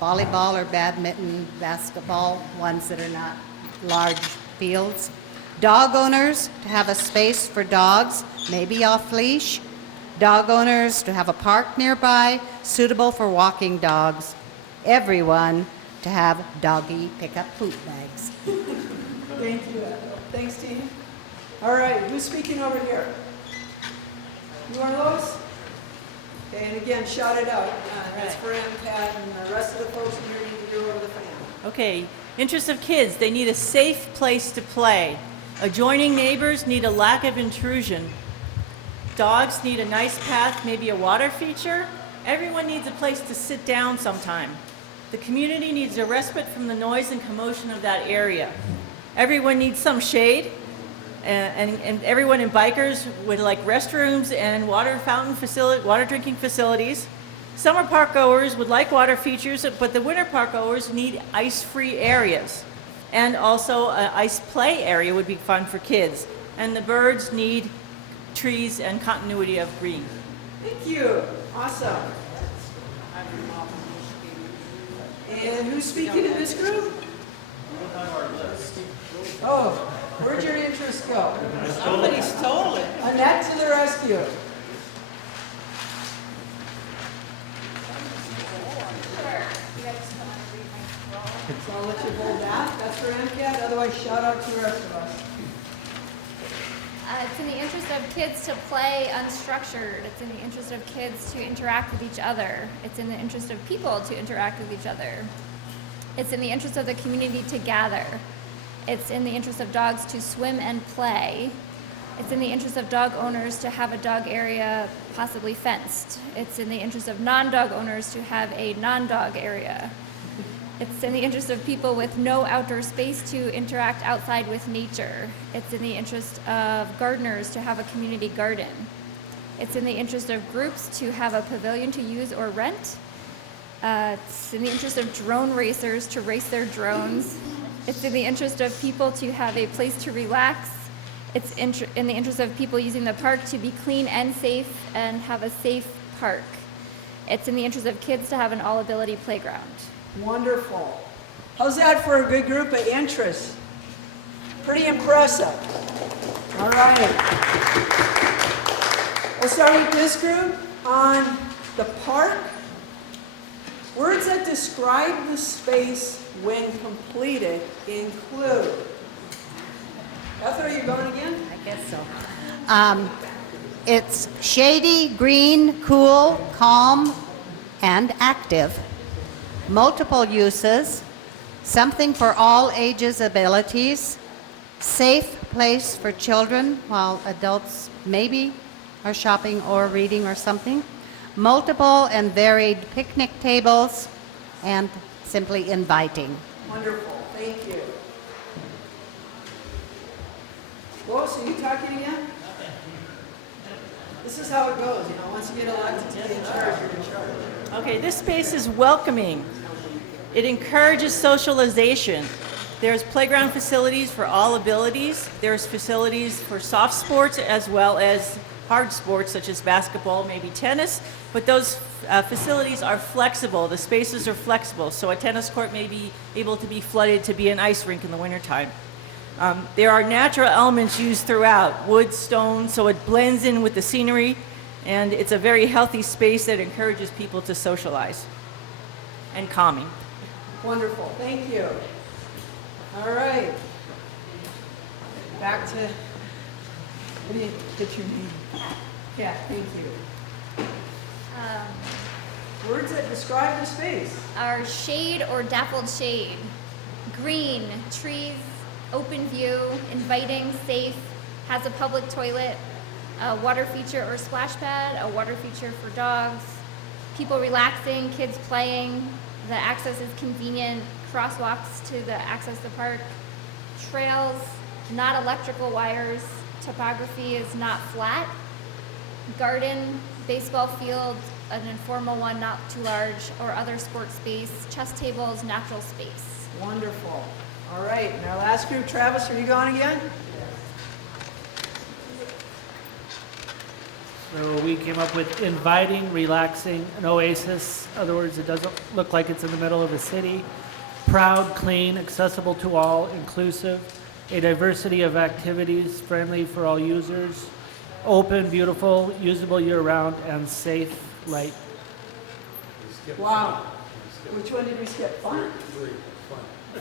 volleyball or badminton, basketball, ones that are not large fields. Dog owners to have a space for dogs, maybe off leash. Dog owners to have a park nearby suitable for walking dogs. Everyone to have doggy pickup poop bags. Thank you, Ethel. Thanks, Tina. All right, who's speaking over here? You are Lois? Okay, and again, shout it out. That's for MCAT, and the rest of the folks in here need to do over the fan. Okay, interest of kids, they need a safe place to play. Adjoining neighbors need a lack of intrusion. Dogs need a nice path, maybe a water feature. Everyone needs a place to sit down sometime. The community needs a respite from the noise and commotion of that area. Everyone needs some shade, and everyone in bikers would like restrooms and water drinking facilities. Summer park goers would like water features, but the winter park goers need ice-free areas. And also an ice play area would be fun for kids. And the birds need trees and continuity of green. Thank you. Awesome. And who's speaking in this group? Oh, where'd your interest go? Somebody stole it. Annette to the rescue. So I'll let you hold that. That's for MCAT. Otherwise, shout out to the rest of us. It's in the interest of kids to play unstructured. It's in the interest of kids to interact with each other. It's in the interest of people to interact with each other. It's in the interest of the community to gather. It's in the interest of dogs to swim and play. It's in the interest of dog owners to have a dog area possibly fenced. It's in the interest of non-dog owners to have a non-dog area. It's in the interest of people with no outdoor space to interact outside with nature. It's in the interest of gardeners to have a community garden. It's in the interest of groups to have a pavilion to use or rent. It's in the interest of drone racers to race their drones. It's in the interest of people to have a place to relax. It's in the interest of people using the park to be clean and safe and have a safe park. It's in the interest of kids to have an all-ability playground. Wonderful. How's that for a good group of interests? Pretty impressive. All right. We'll start with this group on the park. Words that describe the space when completed include. Ethel, are you going again? I guess so. It's shady, green, cool, calm, and active. Multiple uses, something for all ages, abilities, safe place for children while adults maybe are shopping or reading or something, multiple and varied picnic tables, and simply inviting. Wonderful. Thank you. Lois, are you talking again? This is how it goes, once you get elected to be in charge, you're in charge. Okay, this space is welcoming. It encourages socialization. There's playground facilities for all abilities. There's facilities for soft sports as well as hard sports such as basketball, maybe tennis, but those facilities are flexible. The spaces are flexible, so a tennis court may be able to be flooded to be an ice rink in the wintertime. There are natural elements used throughout, wood, stone, so it blends in with the scenery, and it's a very healthy space that encourages people to socialize and calming. Wonderful, thank you. All right. Back to, what do you, get your name? Yeah, thank you. Words that describe the space. Are shade or dappled shade. Green, trees, open view, inviting, safe, has a public toilet, a water feature or splash pad, a water feature for dogs, people relaxing, kids playing, the access is convenient, crosswalks to the access the park, trails, not electrical wires, topography is not flat, garden, baseball field, an informal one, not too large, or other sports space, chess tables, natural space. Wonderful. All right, and our last group, Travis, are you going again? So we came up with inviting, relaxing, an oasis. In other words, it doesn't look like it's in the middle of a city. Proud, clean, accessible to all, inclusive. A diversity of activities, friendly for all users. Open, beautiful, usable year-round, and safe, light. Wow. Which one did we skip? Fun?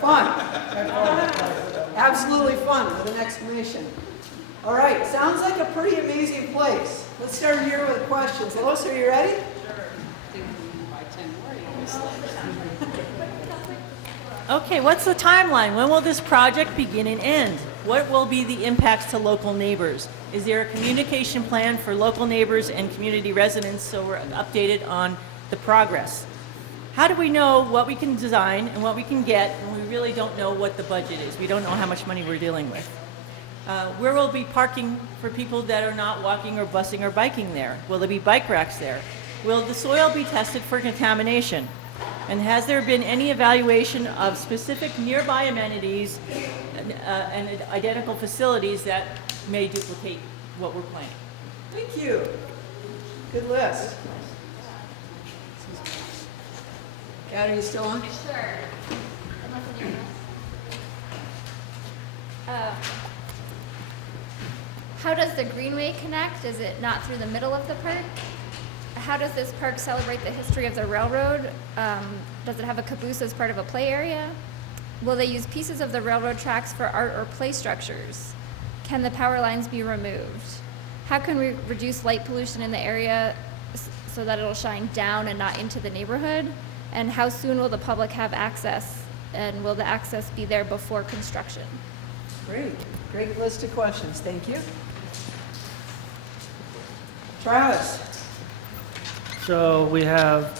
Fun. Absolutely fun with an exclamation. All right, sounds like a pretty amazing place. Let's start here with questions. Lois, are you ready? Okay, what's the timeline? When will this project begin and end? What will be the impacts to local neighbors? Is there a communication plan for local neighbors and community residents so we're updated on the progress? How do we know what we can design and what we can get when we really don't know what the budget is? We don't know how much money we're dealing with. Where will be parking for people that are not walking or busing or biking there? Will there be bike racks there? Will the soil be tested for contamination? And has there been any evaluation of specific nearby amenities and identical facilities that may duplicate what we're planning? Thank you. Good list. Kat, are you still on? Sure. How does the Greenway connect? Is it not through the middle of the park? How does this park celebrate the history of the railroad? Does it have a caboose as part of a play area? Will they use pieces of the railroad tracks for art or play structures? Can the power lines be removed? How can we reduce light pollution in the area so that it'll shine down and not into the neighborhood? And how soon will the public have access? And will the access be there before construction? Great. Great list of questions. Thank you. Travis. So we have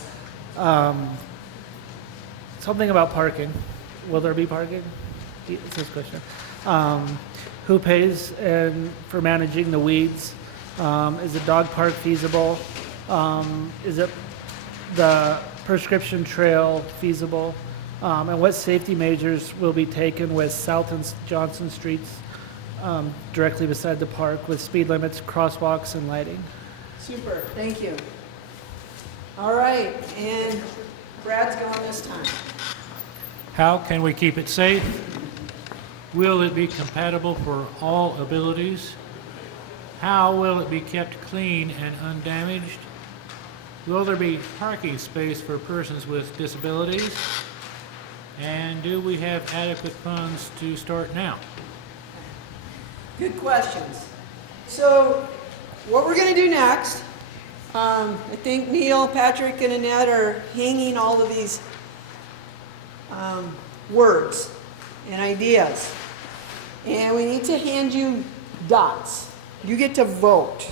something about parking. Will there be parking? It's this question. Who pays for managing the weeds? Is a dog park feasible? Is it the prescription trail feasible? And what safety measures will be taken with South and Johnson Streets directly beside the park with speed limits, crosswalks, and lighting? Super. Thank you. All right. And Brad's going this time. How can we keep it safe? Will it be compatible for all abilities? How will it be kept clean and undamaged? Will there be parking space for persons with disabilities? And do we have adequate funds to start now? Good questions. So what we're going to do next, I think Neil, Patrick, and Annette are hanging all of these words and ideas. And we need to hand you dots. You get to vote.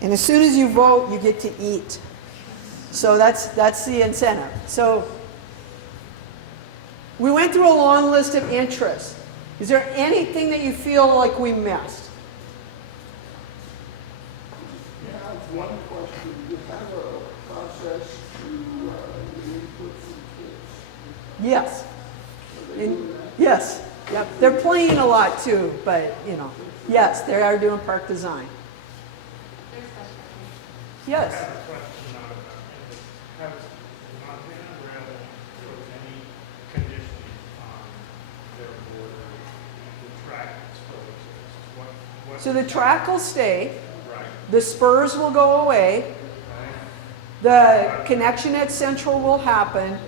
And as soon as you vote, you get to eat. So that's the incentive. So we went through a long list of interests. Is there anything that you feel like we missed? Yeah, I have one question. You have a process to input from kids. Yes. Yes. Yep. They're playing a lot too, but yes, they are doing park design. Yes. I have a question on, has Montana Rail put any conditions on their border, the track exposures? What So the track will stay, right, the spurs will go away, okay? the connection at Central will happen,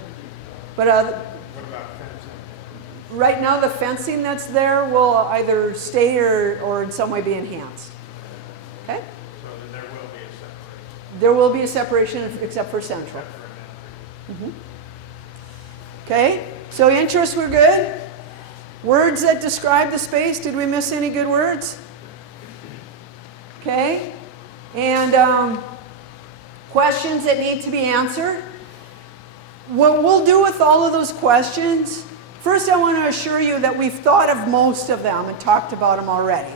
but What about fencing? right now the fencing that's there will either stay or in some way be enhanced. Okay? So that there will be a separation. There will be a separation except for Central. Except for an entry. Okay? So interest, we're good. Words that describe the space, did we miss any good words? Okay? And questions that need to be answered. What we'll do with all of those questions, first I want to assure you that we've thought of most of them and talked about them already.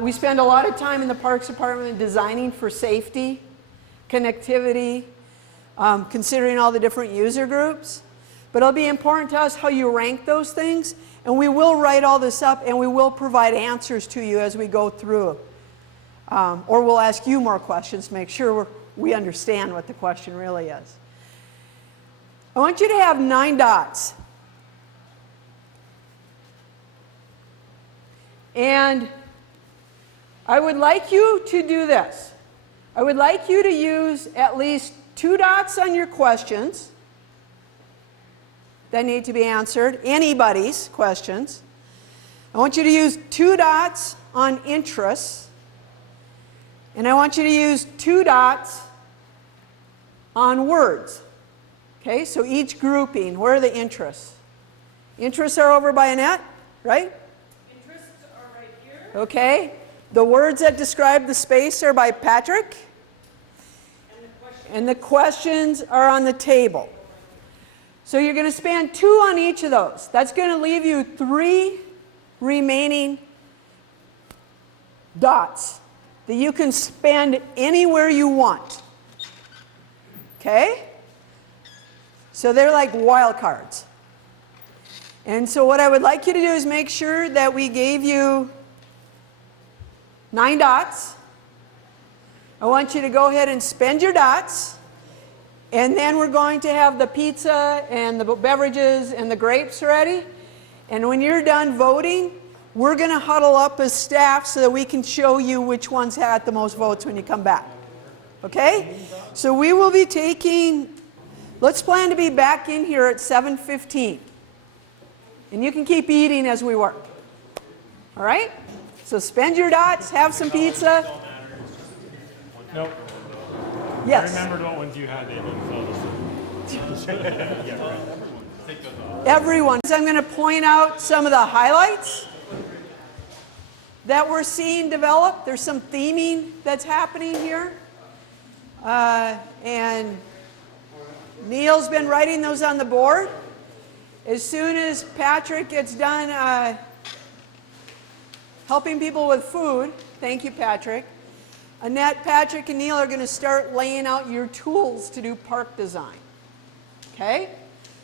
We spend a lot of time in the Parks Department designing for safety, connectivity, considering all the different user groups. But it'll be important to us how you rank those things, and we will write all this up and we will provide answers to you as we go through. Or we'll ask you more questions to make sure we understand what the question really is. I want you to have 9 dots. And I would like you to do this. I would like you to use at least 2 dots on your questions that need to be answered, anybody's questions. I want you to use 2 dots on interests. And I want you to use 2 dots on words. Okay, so each grouping, where are the interests? Interests are over by Annette, right? Interests are right here. Okay. The words that describe the space are by Patrick. And the questions are on the table. So you're going to span 2 on each of those. That's going to leave you 3 remaining dots that you can spend anywhere you want. Okay? So they're like wild cards. And so what I would like you to do is make sure that we gave you 9 dots. I want you to go ahead and spend your dots. And then we're going to have the pizza and the beverages and the grapes ready. And when you're done voting, we're going to huddle up as staff so that we can show you which ones had the most votes when you come back. Okay? So we will be taking, let's plan to be back in here at 7:15. And you can keep eating as we work. All right? So spend your dots, have some pizza. Nope. Yes. I remembered what ones you had, David. Everyone. So I'm going to point out some of the highlights that we're seeing develop. There's some theming that's happening here. And Neil's been writing those on the board. As soon as Patrick gets done helping people with food, thank you, Patrick, Annette, Patrick, and Neil are going to start laying out your tools to do park design. Okay?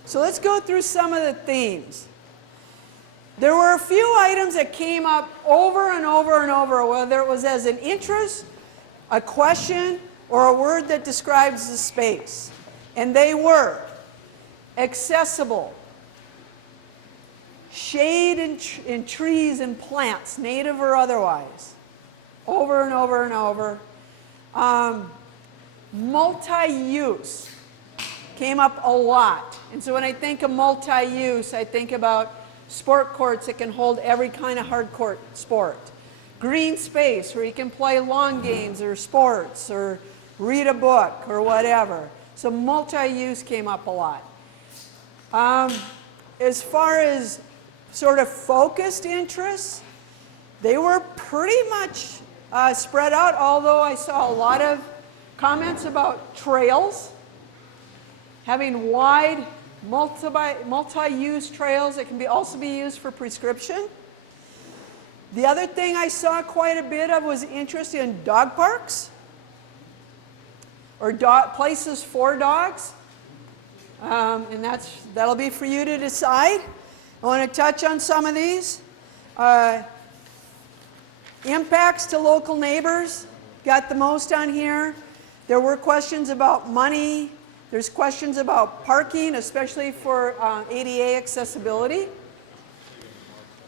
So let's go through some of the themes. There were a few items that came up over and over and over, whether it was as an interest, a question, or a word that describes the space. And they were accessible, shade and trees and plants, native or otherwise, over and over and over. Multi-use came up a lot. And so when I think of multi-use, I think about sport courts that can hold every kind of hard court sport. Green space where you can play lawn games or sports or read a book or whatever. So multi-use came up a lot. As far as sort of focused interests, they were pretty much spread out, although I saw a lot of comments about trails, having wide multi-use trails that can also be used for prescription. The other thing I saw quite a bit of was interest in dog parks or places for dogs. And that'll be for you to decide. I want to touch on some of these. Impacts to local neighbors. got the most on here. There were questions about money. There's questions about parking, especially for ADA accessibility.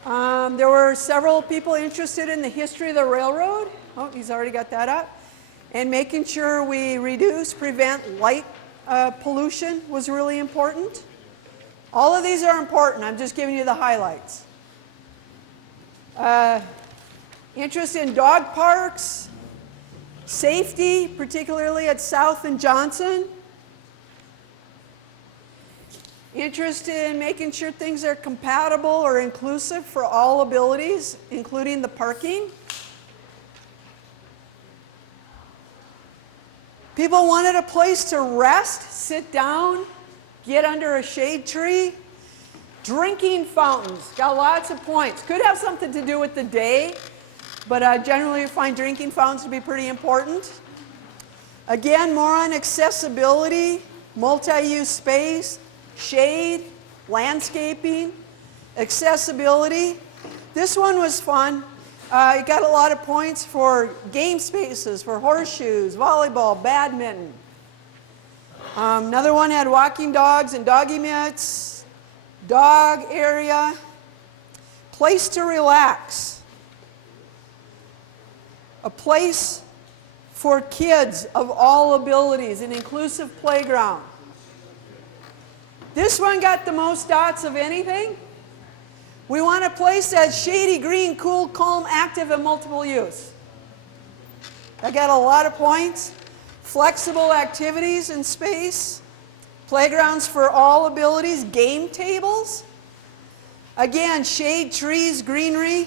There were several people interested in the history of the railroad. Oh, he's already got that up. And making sure we prevent light pollution was really important. All of these are important. I'm just giving you the highlights. Interest in dog parks, safety, particularly at South and Johnson. Interest in making sure things are compatible or inclusive for all abilities, including the parking. People wanted a place to rest, sit down, get under a shade tree. Drinking fountains, got lots of points. Could have something to do with the day, but generally you find drinking fountains to be pretty important. Again, more on accessibility, multi-use space, shade, landscaping, accessibility. This one was fun. It got a lot of points for game spaces, for horseshoes, volleyball, badminton. Another one had walking dogs and doggy mitts. Dog area, place to relax, a place for kids of all abilities, an inclusive playground. This one got the most dots of anything. We want a place that's shady, green, cool, calm, active, and multiple use. I got a lot of points. Flexible activities in space. Playgrounds for all abilities, game tables. Again, shade, trees, greenery.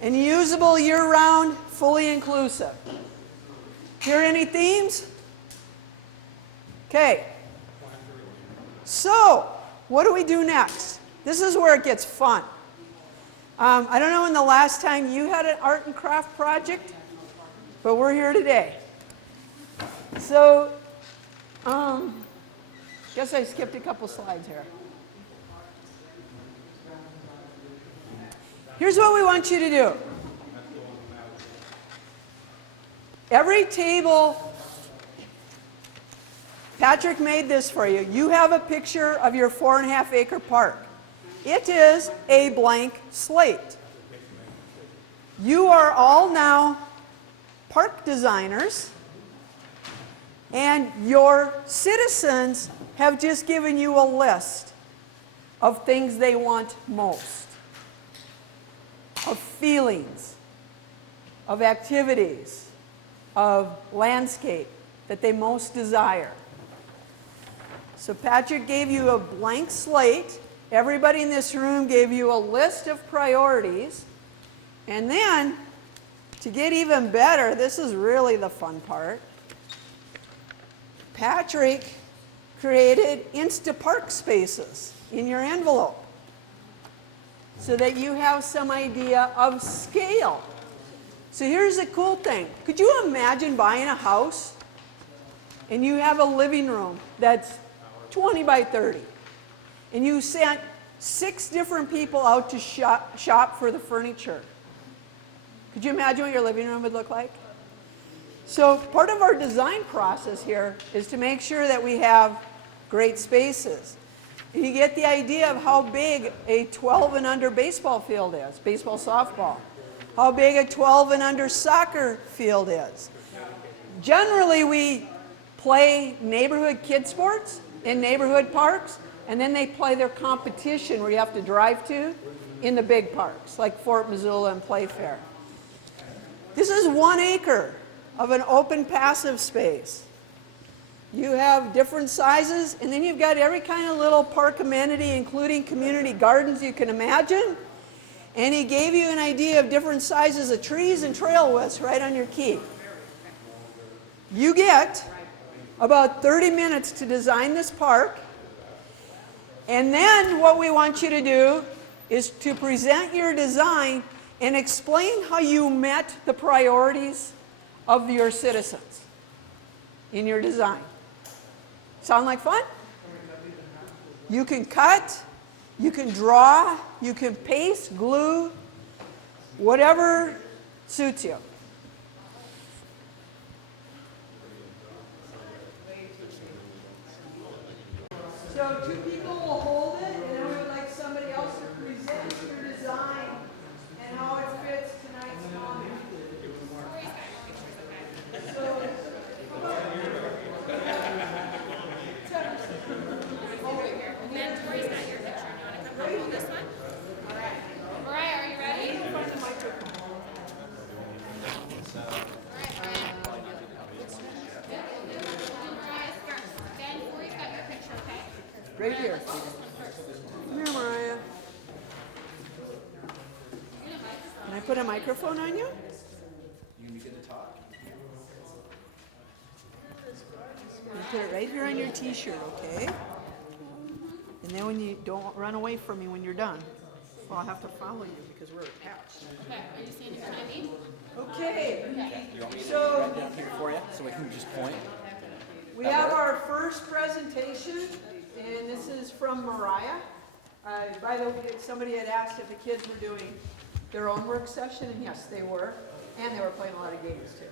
And usable year-round, fully inclusive. Hear any themes? Okay. So, what do we do next? This is where it gets fun. I don't know when the last time you had an art and craft project, but we're here today. So, guess I skipped a couple slides here. Here's what we want you to do. Every table, Patrick made this for you. You have a picture of your 4.5-acre park. It is a blank slate. You are all now park designers. And your citizens have just given you a list of things they want most, of feelings, of activities, of landscape that they most desire. So Patrick gave you a blank slate. Everybody in this room gave you a list of priorities. And then, to get even better, this is really the fun part. Patrick created Instapark spaces in your envelope so that you have some idea of scale. So here's the cool thing. Could you imagine buying a house and you have a living room that's 20 by 30 and you sent 6 different people out to shop for the furniture? Could you imagine what your living room would look like? So part of our design process here is to make sure that we have great spaces. And you get the idea of how big a 12 and under baseball field is, baseball, softball. How big a 12 and under soccer field is. Generally, we play neighborhood kid sports in neighborhood parks, and then they play their competition where you have to drive to in the big parks, like Fort Missoula and Playfair. This is 1 acre of an open passive space. You have different sizes, and then you've got every kind of little park amenity, including community gardens you can imagine. And he gave you an idea of different sizes of trees and trail widths right on your key. You get about 30 minutes to design this park. And then what we want you to do is to present your design and explain how you met the priorities of your citizens in your design. Sound like fun? You can cut, you can draw, you can paste, glue, whatever suits you. So 2 people will hold it, and then we would like somebody else to present your design and how it fits tonight's comment. So, come on. Tori's got your picture. Do you want to come hold this one? All right. Mariah, are you ready? Find the microphone. Ben, Tori's got your picture, okay? Right here. Come here, Mariah. Can I put a microphone on you? You put it right here on your t-shirt, okay? And then when you don't run away from me when you're done. Well, I'll have to follow you because we're attached. Okay, are you standing behind me? Okay, You want me to so put it down here for you so we can just point? we have our first presentation, and this is from Mariah. By the way, somebody had asked if the kids were doing their own work session, and yes, they were. And they were playing a lot of games too.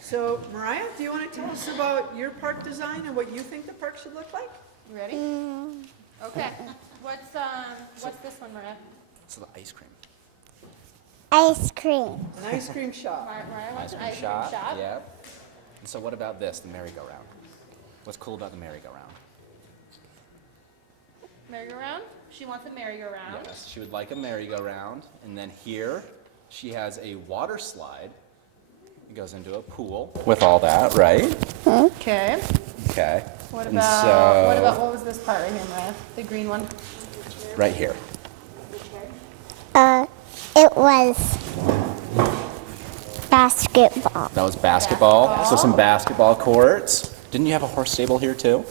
So, Mariah, do you want to tell us about your park design and what you think the park should look like? You ready? Okay. What's this one, Mariah? So the ice cream. Ice cream. An ice cream shop. Mariah wants an Ice ice cream shop. Yeah. And so what about this, the merry-go-round? What's cool about the merry-go-round? Merry-go-round? She wants a merry-go-round. Yes, she would like a merry-go-round. And then here, she has a water slide. It goes into a pool with all that, right? Okay. Okay. What And about what was this part right here, Mariah? The green one? Right here. It was basketball. That was basketball. So some basketball courts. Didn't you have a horse stable here too?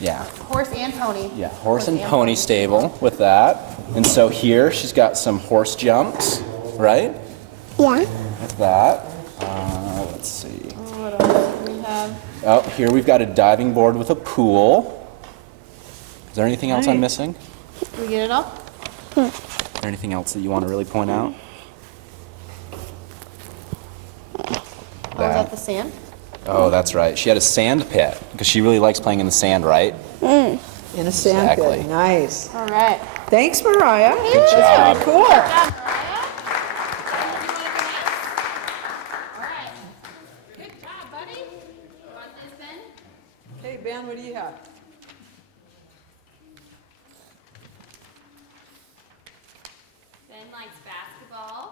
Yeah. Horse and pony. Yeah, horse and pony stable with that. And so here she's got some horse jumps, right? Yeah. With that. Let's see. What else do we have? Oh, here we've got a diving board with a pool. Is there anything else I'm Nice. missing? Did we get it all? Is there anything else that you want to really point out? Oh, is that the sand? Oh, that's right. She had a sand pit because she really likes playing in the sand, right? In a sand Exactly. pit. Nice. All right. Thanks, Mariah. Good job. That's pretty cool. Good job, Mariah. All right. Good job, buddy. You want this, Ben? Hey, Ben, what do you have? Ben likes basketball,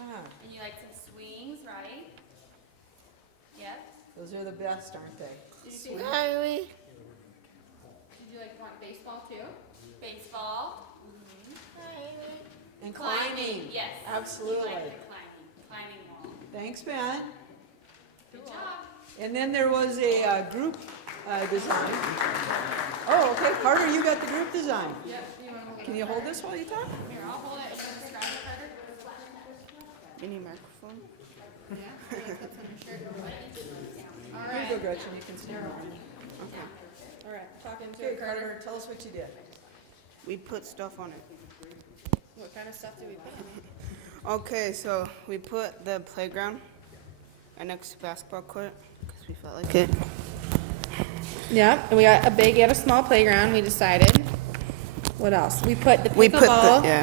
Ah, and you like some swings, right? Yep. those are the best, aren't they? Did you say Did you want baseball too? Baseball. And climbing. Yes. Absolutely. You like the climbing wall. Thanks, Ben. Good job. And then there was a group design. Oh, okay. Carter, you got the group design. Yep. You want to hold it? Can you hold this while you talk? Here, I'll hold it. Describe it, Carter. Any microphone? Yeah. That's on your shirt. All Here you go, right. Gretchen. You can stand over. All right. Talk into Okay, it, Carter. Carter, tell us what you did. We put stuff on it. What kind of stuff did we put in it? Okay, so we put the playground right next to basketball court because we felt like it. Yep. And we got a big and a small playground. We decided. What else? We put the pickleball. We put the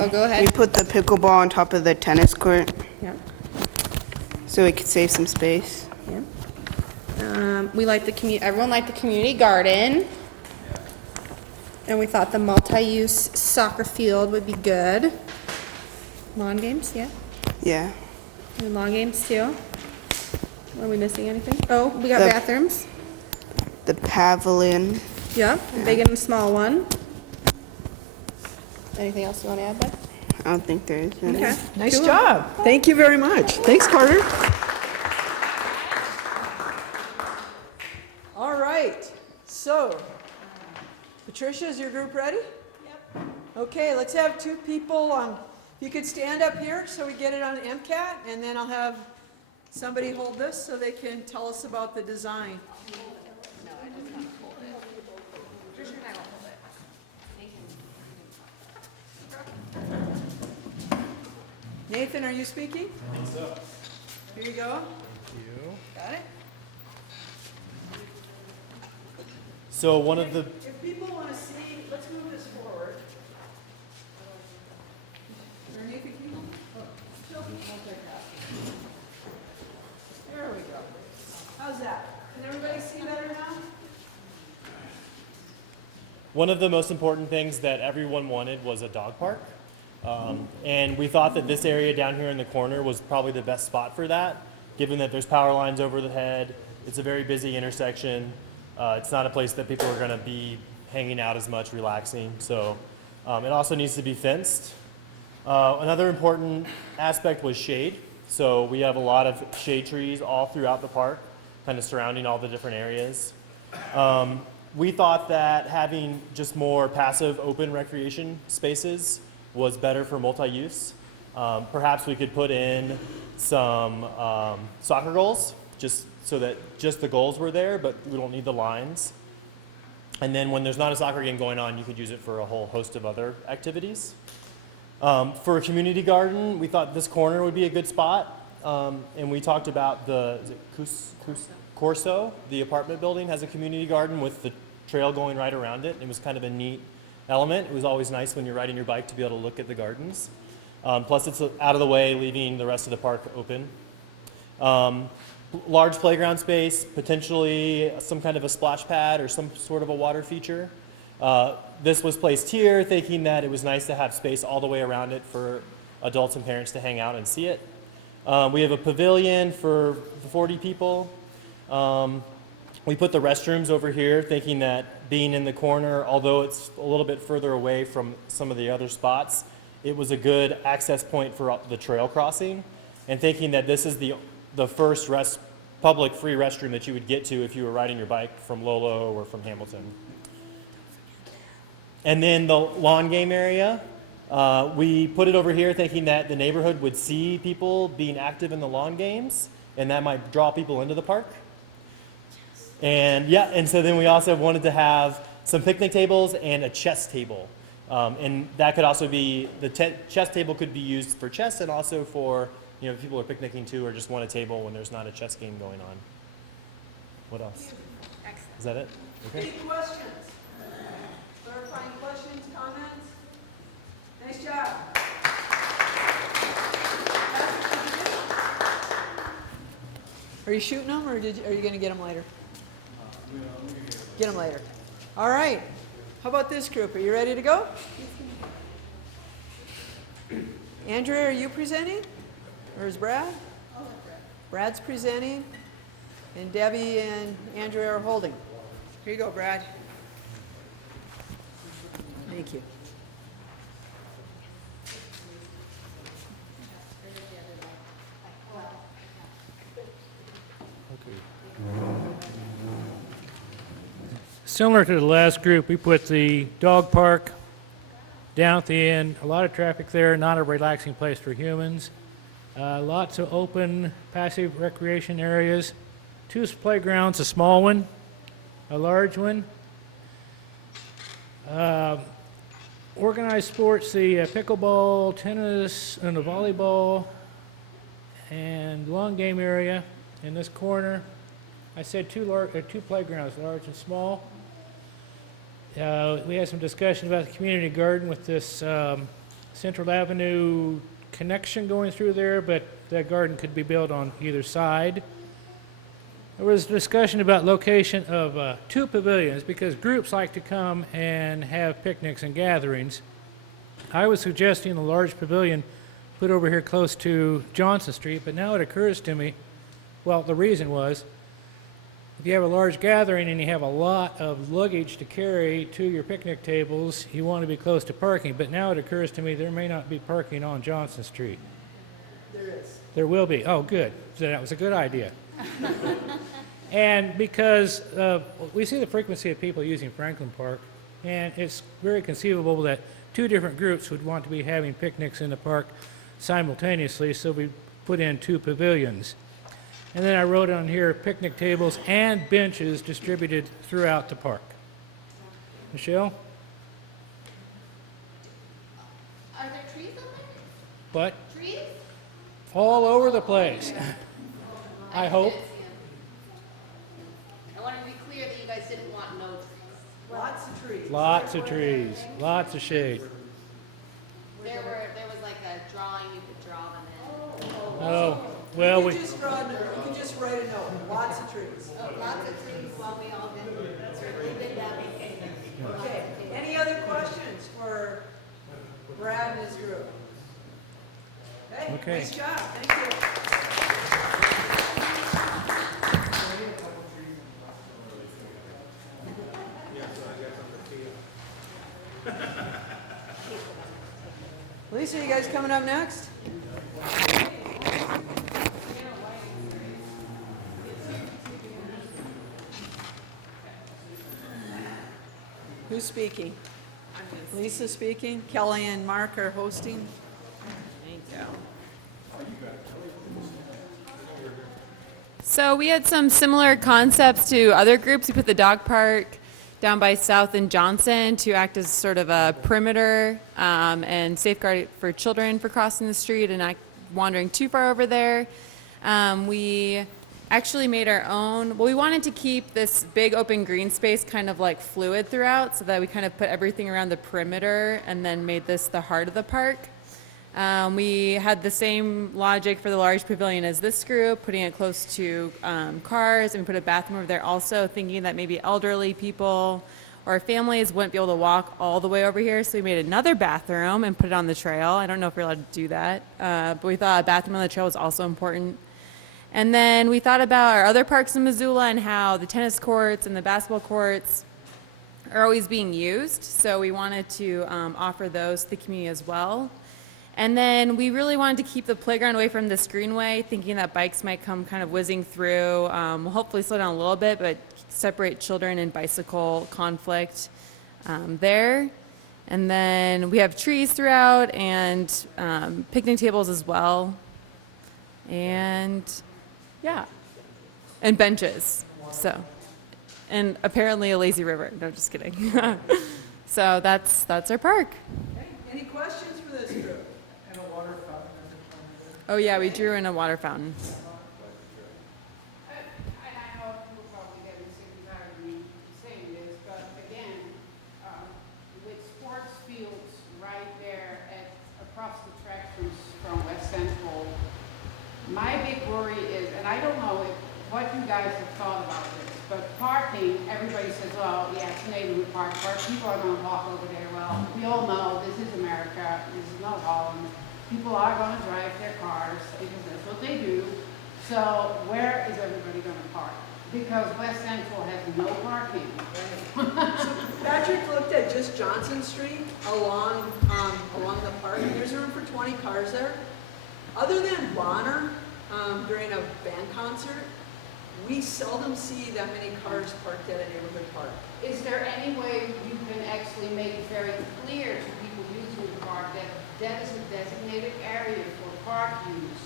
Oh, go ahead. We put the pickleball on top of the tennis court Yep. so we could save some space. Yep. We liked the everyone liked the community garden. And we thought the multi-use soccer field would be good. Lawn games, yeah. Yeah. And lawn games too. Are we missing anything? Oh, we got The- bathrooms. The pavilion. Yep, a big and a small one. Anything else you want to add, bud? I don't think there is any. Okay. Nice Cool. job. Thank you very much. Thanks, Carter. All right. So, Patricia, is your group ready? Yep. Okay, let's have 2 people on. You could stand up here so we get it on MCAT, and then I'll have somebody hold this so they can tell us about the design. Nathan, are you speaking? Here you go. Got it? So one of the If people want to see, let's move this forward. Underneath the keyboard? There we go. How's that? Can everybody see better now? One of the most important things that everyone wanted was a dog park. And we thought that this area down here in the corner was probably the best spot for that, given that there's power lines over the head. It's a very busy intersection. It's not a place that people are going to be hanging out as much, relaxing. So it also needs to be fenced. Another important aspect was shade. So we have a lot of shade trees all throughout the park, kind of surrounding all the different areas. We thought that having just more passive open recreation spaces was better for multi-use. Perhaps we could put in some soccer goals, just so that just the goals were there, but we don't need the lines. And then when there's not a soccer game going on, you could use it for a whole host of other activities. For a community garden, we thought this corner would be a good spot. And we talked about Corso, the apartment building, has a community garden with the trail going right around it. It was kind of a neat element. It was always nice when you're riding your bike to be able to look at the gardens. Plus it's out of the way, leaving the rest of the park open. Large playground space, potentially some kind of a splash pad or some sort of a water feature. This was placed here thinking that it was nice to have space all the way around it for adults and parents to hang out and see it. We have a pavilion for 40 people. We put the restrooms over here thinking that being in the corner, although it's a little bit further away from some of the other spots, it was a good access point for the trail crossing, and thinking that this is the first public free restroom that you would get to if you were riding your bike from Lolo or from Hamilton. And then the lawn game area, we put it over here thinking that the neighborhood would see people being active in the lawn games, and that might draw people into the park. And yeah, and so then we also wanted to have some picnic tables and a chess table. And that could also be, the chess table could be used for chess and also for, you know, if people are picnicking too or just want a table when there's not a chess game going on. What else? Is that it? Okay. Any questions? Clarifying questions, comments? Nice job. Are you shooting them, or are you going to get them later? Get them later. All right. How about this group? Are you ready to go? Andrea, are you presenting? Or is Brad? Brad's presenting. And Debbie and Andrea are holding. Here you go, Brad. Thank you. Similar to the last group, we put the dog park down at the end. A lot of traffic there, not a relaxing place for humans. Lots of open, passive recreation areas. 2 playgrounds, a small one, a large one. Organized sports, the pickleball, tennis, and the volleyball, and lawn game area in this corner. I said 2 playgrounds, large and small. We had some discussion about the community garden with this Central Avenue connection going through there, but that garden could be built on either side. There was discussion about location of 2 pavilions because groups like to come and have picnics and gatherings. I was suggesting a large pavilion put over here close to Johnson Street, but now it occurs to me, well, the reason was, if you have a large gathering and you have a lot of luggage to carry to your picnic tables, you want to be close to parking. But now it occurs to me there may not be parking on Johnson Street. There is. There will be. Oh, good. So that was a good idea. And because we see the frequency of people using Franklin Park, and it's very conceivable that 2 different groups would want to be having picnics in the park simultaneously, so we put in 2 pavilions. And then I wrote on here picnic tables and benches distributed throughout the park. Michelle? Are there trees up there? What? Trees? All over the place. I hope. I wanted to be clear that you guys didn't want no trees. Lots of trees. Lots of trees, lots of shade. There was like a drawing, you could draw them in. Oh, well, You can just write a note, lots of trees. Lots of trees while we all did that vacation. Okay, any other questions for Brad and his group? Hey, Okay. nice job, thank you. Lisa, you guys coming up next? Who's speaking? Lisa speaking. Kelly and Mark are hosting. Thank you. So we had some similar concepts to other groups. We put the dog park down by South and Johnson to act as sort of a perimeter and safeguard for children for crossing the street and not wandering too far over there. We actually made our own, well, we wanted to keep this big open green space kind of like fluid throughout, so that we kind of put everything around the perimeter and then made this the heart of the park. We had the same logic for the large pavilion as this group, putting it close to cars, and we put a bathroom over there also, thinking that maybe elderly people or families wouldn't be able to walk all the way over here, so we made another bathroom and put it on the trail. I don't know if we're allowed to do that, but we thought a bathroom on the trail was also important. And then we thought about our other parks in Missoula and how the tennis courts and the basketball courts are always being used, so we wanted to offer those to the community as well. And then we really wanted to keep the playground away from this greenway, thinking that bikes might come kind of whizzing through. We'll hopefully slow down a little bit, but separate children and bicycle conflict there. And then we have trees throughout and picnic tables as well. And yeah, and benches. So, and apparently a lazy river. No, just kidding. So that's our park. Okay, any questions for this group? Oh yeah, we drew in a water fountain. And I know people probably getting sick and tired of me saying this, but again, with sports fields right there across the track from West Central, my big worry is, and I don't know what you guys have thought about this, but parking, everybody says, well, yeah, it's a neighborhood park, people are gonna walk over there. Well, we all know this is America, this is not Holland. People are gonna drive their cars because that's what they do. So where is everybody gonna park? Because West Central has no parking. Patrick looked at just Johnson Street along the park, and there's room for 20 cars there. Other than Bonner, during a band concert, we seldom see that many cars parked at a neighborhood park. Is there any way you can actually make it very clear to people using the park that that is a designated area for park use?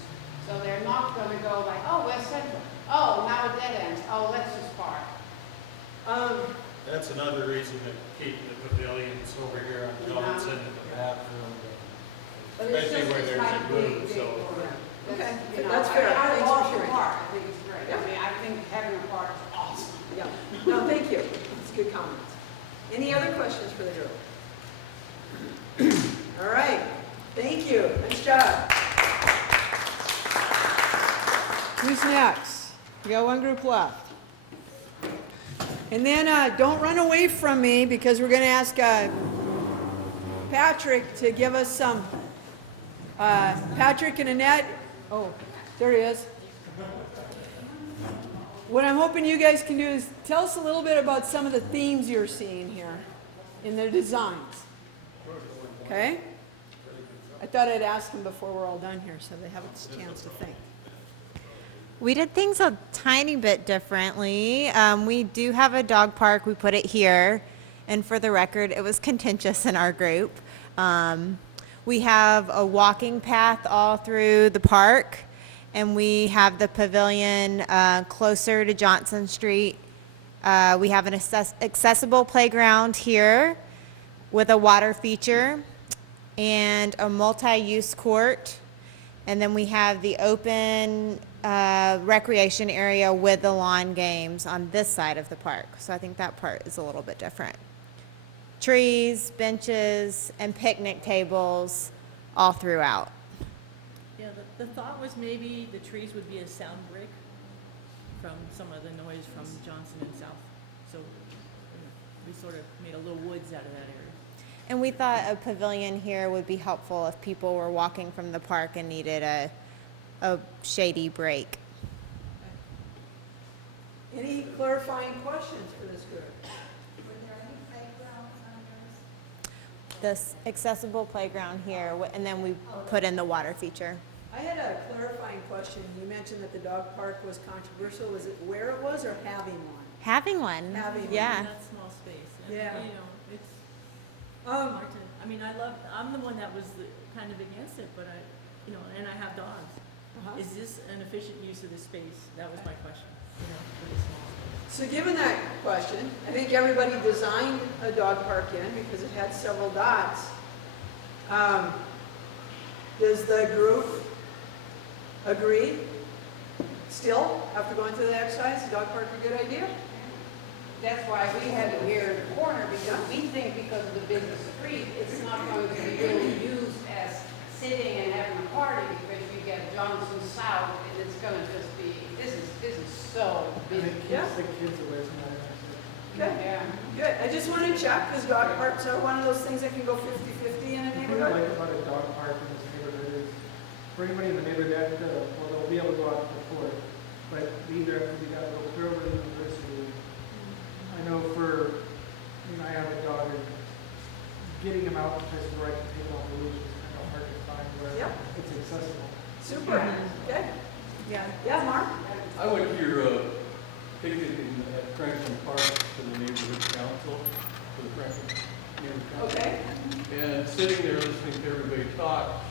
So they're not gonna go like, oh, West Central, oh, now a dead end, oh, let's just park. That's another reason to keep the pavilions over here on Johnson and the bathroom, But it's especially just- where it's there's my a big, move, big so. worry. Okay, You know, that's fair. I Thanks love for the sharing. park, I think it's great. Yeah. I mean, I think having a park is awesome. Yeah, no, thank you. It's a good comment. Any other questions for the group? All right, thank you. Nice job. Who's next? We got one group left. And then don't run away from me because we're going to ask Patrick to give us some. Patrick and Annette. Oh, there he is. What I'm hoping you guys can do is tell us a little bit about some of the themes you're seeing here in their designs. Okay? I thought I'd ask them before we're all done here so they have a chance to think. We did things a tiny bit differently. We do have a dog park. We put it here. And for the record, it was contentious in our group. We have a walking path all through the park. And we have the pavilion closer to Johnson Street. We have an accessible playground here with a water feature and a multi-use court. And then we have the open recreation area with the lawn games on this side of the park. So I think that part is a little bit different. trees, benches, and picnic tables all throughout. Yeah, the thought was maybe the trees would be a sound break from some of the noise from Johnson and South. So we sort of made a little woods out of that area. And we thought a pavilion here would be helpful if people were walking from the park and needed a shady break. Any clarifying questions for this group? This accessible playground here, and then we put in the water feature. I had a clarifying question. You mentioned that the dog park was controversial. Was it where it was or having one? Having one. Having one. Yeah. In that small space. And, Yeah. You know, it's hard to, I mean, I'm the one that was kind of against it, but and I have dogs. Is this an efficient use of the space? That was my question, for the small space. So given that question, I think everybody designed a dog park in because it had several dots. Does the group agree? Still, after going through the exercise, the dog park a good idea? That's why we had it here in the corner, because we think because of the business street, it's not going to be really used as sitting and having a party, because you get Johnson South, and it's gonna just be, this is so busy. Yeah. The kids away from that. Good. Yeah. Good. I just want to check because dog parks are one of those things that can go 50-50 in a What I neighborhood. like about a dog park in this neighborhood is, for anybody in the neighborhood, they'll be able to go out to the court, but either we gotta go clear over the university. I know I have a dog, and getting him out in places where I can take off the leash is kind of hard to find where Yep. it's accessible. Super. Okay. Yeah. Yeah, Mark? I went here picketing at Franklin Park to the neighborhood council, for the Franklin neighborhood council. Okay. And sitting there listening to everybody talk,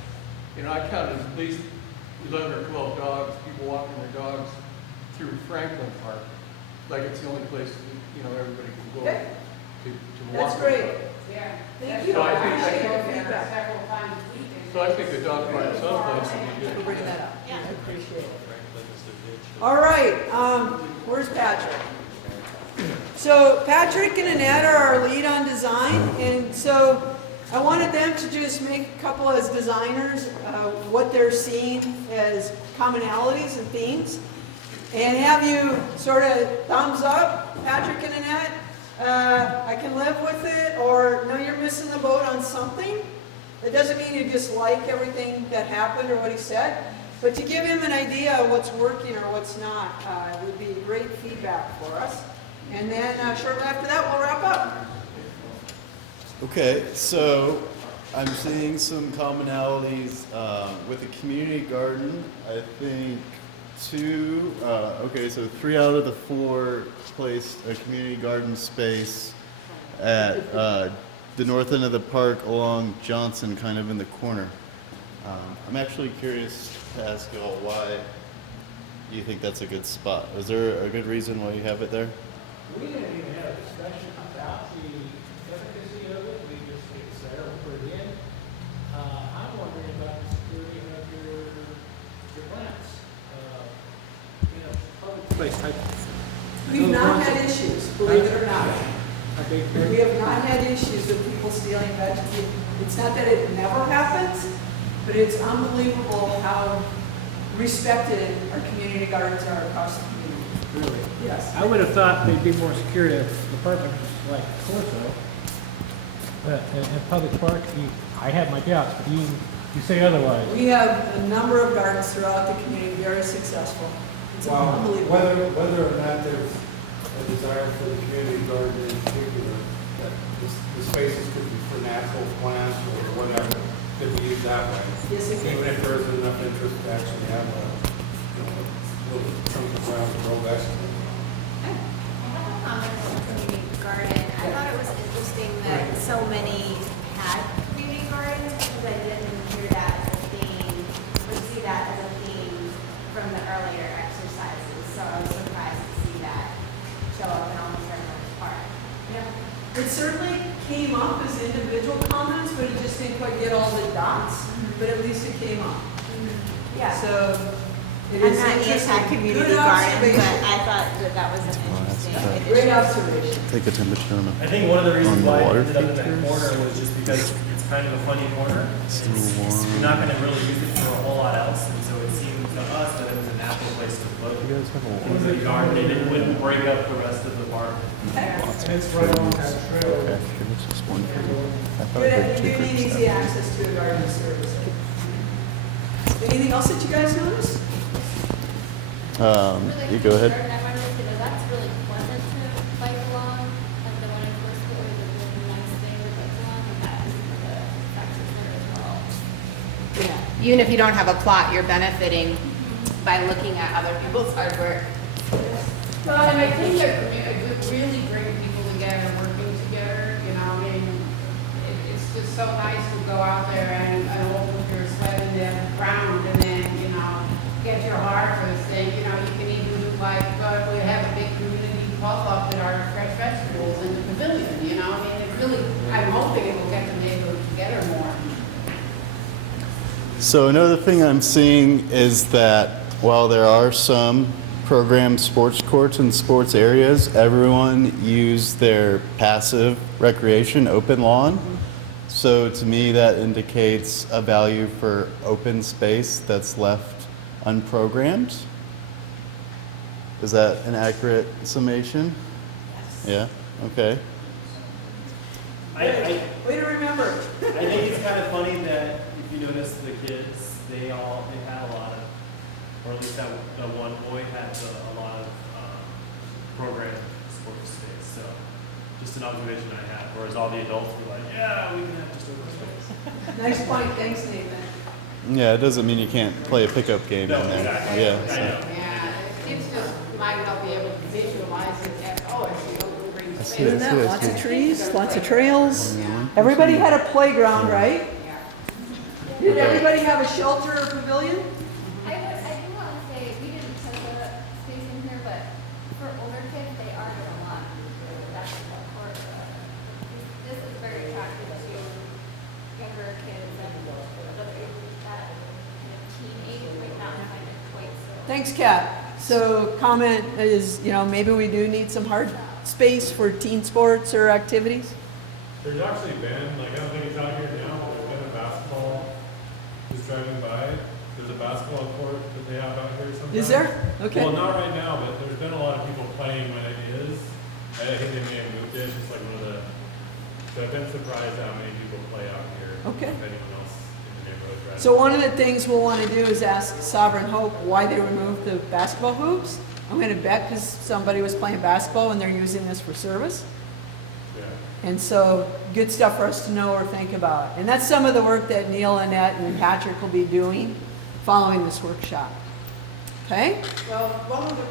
I counted at least 11 or 12 dogs, people walking their dogs through Franklin Park, like it's the only place everybody can go Okay. to That's walk. great. Yeah. Thank you. So I I think- appreciate your Several feedback. times a week. So I think the dog park someplace would be For good. bringing that up. Yeah. I appreciate it. All right. Where's Patrick? So Patrick and Annette are our lead on design, and so I wanted them to just make a couple as designers what they're seeing as commonalities and themes, and have you sort of thumbs up, Patrick and Annette. I can live with it, or no, you're missing the boat on something. That doesn't mean you dislike everything that happened or what he said, but to give him an idea of what's working or what's not would be great feedback for us. And then shortly after that, we'll wrap up. Okay, so I'm seeing some commonalities with the community garden. I think so 3 out of the 4 placed a community garden space at the north end of the park along Johnson, kind of in the corner. I'm actually curious to ask y'all why you think that's a good spot. Is there a good reason why you have it there? We didn't even have a discussion about the efficacy of it, we just think it's there, we put it in. I'm wondering about the security of your plants. Public place. We've not had issues, believe it or not. Okay, We have not had issues with people stealing vegetables. It's not that it never happens, but it's unbelievable how respected our community gardens are across the community. really. Yes. I would have thought they'd be more secure if the department was like Corso. But in public park, I have my doubts, but you say otherwise. We have a number of gardens throughout the community, very successful. It's unbelievable. Whether or not there's a desire for the community garden in particular, that the spaces could be for natural plants or whatever, could be used that way. Yes, it can. Even if there isn't enough interest to actually have a little chunk of ground to grow vegetables. I have a comment on the community garden. I thought it was interesting that so many had community gardens because I didn't hear that as a theme or see that as a theme from the earlier exercises. So I was surprised to see that show up in almost everyone's park. Yeah. It certainly came up as individual comments, but it just didn't quite get all the dots, but at least it came up. Yeah. So, It I'm is not interesting. anti-community Good garden, but observation. I thought that that was an interesting addition. Great observation. Take a temperature on I think one of the reasons the why it water ended up in that features. corner was just because it's kind of a funny corner. So You're not gonna really use it for a whole lot else, and so it seemed to us that it was a natural place to put it. You guys have a It was a garden, and it wouldn't break up the rest of the park. It's right on that trail. Okay, here's just one for you. I thought I Good, heard you two do need groups easy now. access to a garden service. Anything else that you guys noticed? You go ahead. I wanted to know that's really pleasant to bike along. Like the one in first school is a really nice thing to bike along, and that is the factors there as well. Yeah. Even if you don't have a plot, you're benefiting by looking at other people's artwork. Well, and I think that it would really bring people together, working together, you know, I mean, it's just so nice to go out there and walk with your sled in the ground and then, you know, get your heart for this thing, you know, you can even do like, we have a big community pop-up at our fresh vegetables in the pavilion, you know, I mean, it really, I'm hoping it will get the neighborhood together more. So another thing I'm seeing is that while there are some programmed sports courts and sports areas, everyone used their passive recreation open lawn. So to me, that indicates a value for open space that's left unprogrammed. Is that an accurate summation? Yes. Yeah, okay. Way to remember. I think it's kind of funny that if you notice the kids, they had a lot of, or at least that one boy had a lot of programmed sports space. So just an observation I had. Whereas all the adults were like, yeah, we can have just open space. Nice point, thanks Nathan. Yeah, it doesn't mean you can't play a pickup game No, in there. exactly. Yeah. I So. know. Yeah, kids just might not be able to visualize it as, oh, it's the open green I space. see it. Isn't that lots of trees, lots of trails? Everybody had a playground, right? Did everybody have a shelter or pavilion? I do want to say, we didn't put the space in here, but for older kids, they are going to want basketball court. This is very attractive to younger kids and the age that teenage might not find it quite so. Thanks, Kat. So comment is, you know, maybe we do need some hard space for teen sports or activities? There's actually been, like, I don't think it's out here now, but there's been a basketball, just driving by, there's a basketball court that they have out here sometimes. Is there? Okay. Well, not right now, but there's been a lot of people playing when it is. I think they may have moved it, just like one of the, so I've been surprised at how many people play out here. Okay. If anyone else in the neighborhood drives. So one of the things we'll want to do is ask Sovereign Hope why they removed the basketball hoops. I'm going to bet because somebody was playing basketball and they're using this for service. Yeah. And so good stuff for us to know or think about. And that's some of the work that Neil, Annette, and Patrick will be doing following this workshop. Okay? Well, one of the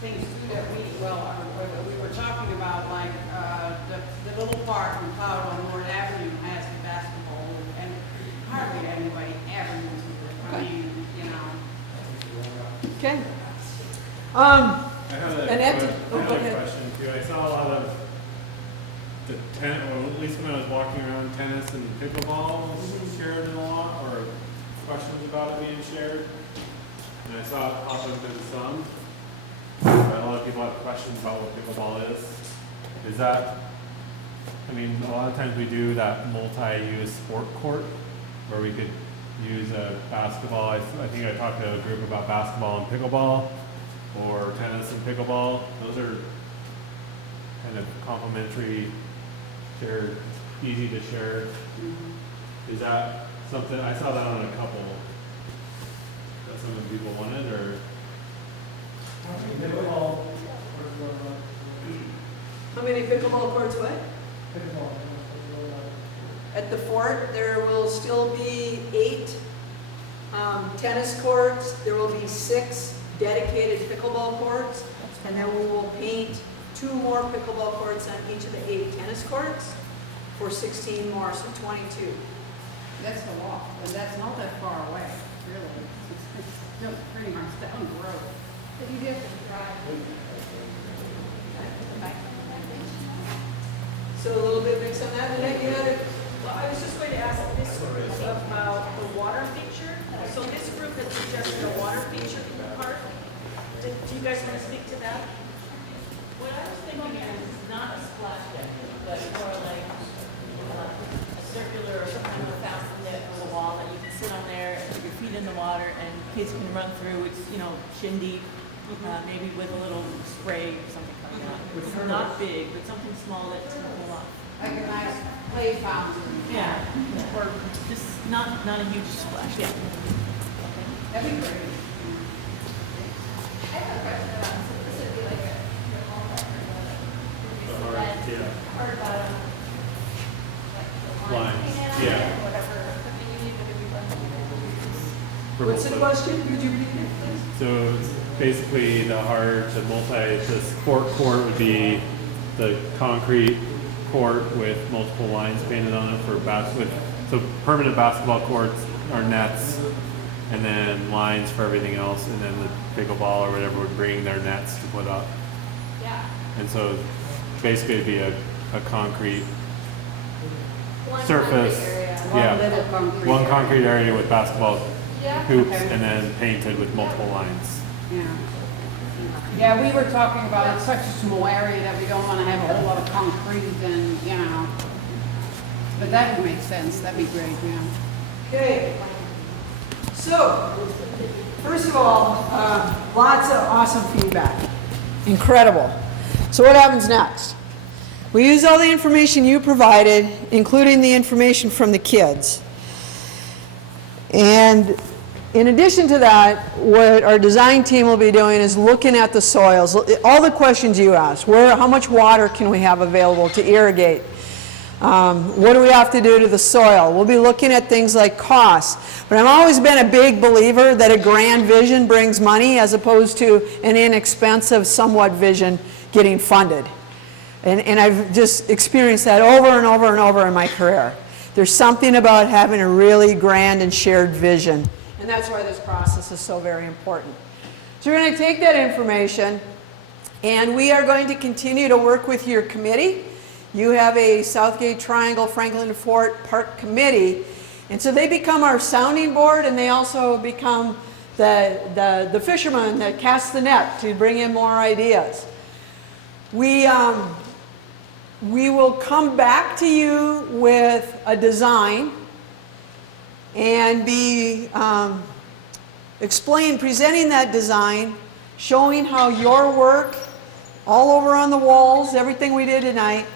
things too that we were talking about, like, the little park in Cloud on North Avenue has the basketball, and hardly anybody ever uses it. I mean, you know. Okay. I have Annette, go ahead. Question too. I saw a lot of the or at least when I was walking around, tennis and pickleball was shared in a lot, or questions about it being shared. And I saw it pop up in some. But a lot of people have questions about what pickleball is. Is that, I mean, a lot of times we do that multi-use sport court where we could use a basketball. I think I talked to a group about basketball and pickleball, or tennis and pickleball. Those are kind of complementary, shared, easy to share. Is that something, I saw that on a couple, that some of the people wanted, or? How many pickleball courts what? At the fort, there will still be 8 tennis courts. There will be 6 dedicated pickleball courts. And then we will paint 2 more pickleball courts on each of the 8 tennis courts for 16 more, so 22. That's a walk, and that's not that far away, really. It's just pretty much down the road. But you do have to drive. So a little bit mix on that. Annette, you had it? Well, I was just going to ask this about the water feature. so this group has suggested a water feature in the park. Do you guys want to speak to that? What I was thinking is not a splash deck, but more like a circular or some kind of a fountain that with a wall that you can sit on there and put your feet in the water and kids can run through. It's, you know, shin deep, maybe with a little spray or something coming out. It's not big, but something small that can pull off. Like a nice play fountain. Yeah, or just not a huge splash. Yeah. That'd be great. I have a question about, so this would be like a ballpark or whatever. Hard bottom, like the Lines, lines hanging out yeah. and whatever equipment you need, would it be run? For What's the both. question? Could you repeat it, please? So it's basically the sport court would be the concrete court with multiple lines painted on it for so permanent basketball courts or nets, and then lines for everything else, and then the pickleball or whatever would bring their nets to put up. Yeah. And so basically it'd be a concrete One surface, concrete area. yeah, one concrete area with basketball Yeah. hoops, and then painted with multiple lines. Yeah. Yeah, we were talking about it's such a small area that we don't want to have a whole lot of concrete and, you know. But that would make sense. That'd be great, yeah. Okay. So, first of all, lots of awesome feedback. Incredible. So what happens next? We use all the information you provided, including the information from the kids. And in addition to that, what our design team will be doing is looking at the soils. All the questions you asked. How much water can we have available to irrigate? What do we have to do to the soil? We'll be looking at things like costs. But I've always been a big believer that a grand vision brings money as opposed to an inexpensive, somewhat vision getting funded. And I've just experienced that over and over and over in my career. There's something about having a really grand and shared vision. And that's why this process is so very important. So we're going to take that information and we are going to continue to work with your committee. You have a Southgate Triangle Franklin Fort Park Committee, and so they become our sounding board, and they also become the fishermen that cast the net to bring in more ideas. We will come back to you with a design and be presenting that design, showing how your work all over on the walls, everything we did tonight,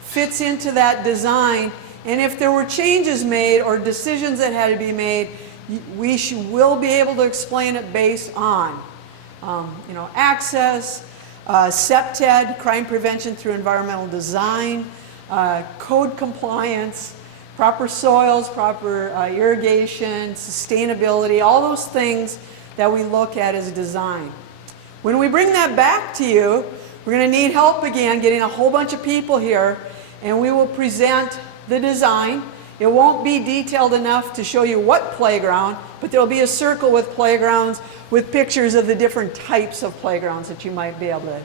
fits into that design. And if there were changes made or decisions that had to be made, will be able to explain it based on access, CPTED, crime prevention through environmental design, code compliance, proper soils, proper irrigation, sustainability, all those things that we look at as design. When we bring that back to you, we're going to need help again getting a whole bunch of people here, and we will present the design. It won't be detailed enough to show you what playground, but there'll be a circle with playgrounds with pictures of the different types of playgrounds that you might be able to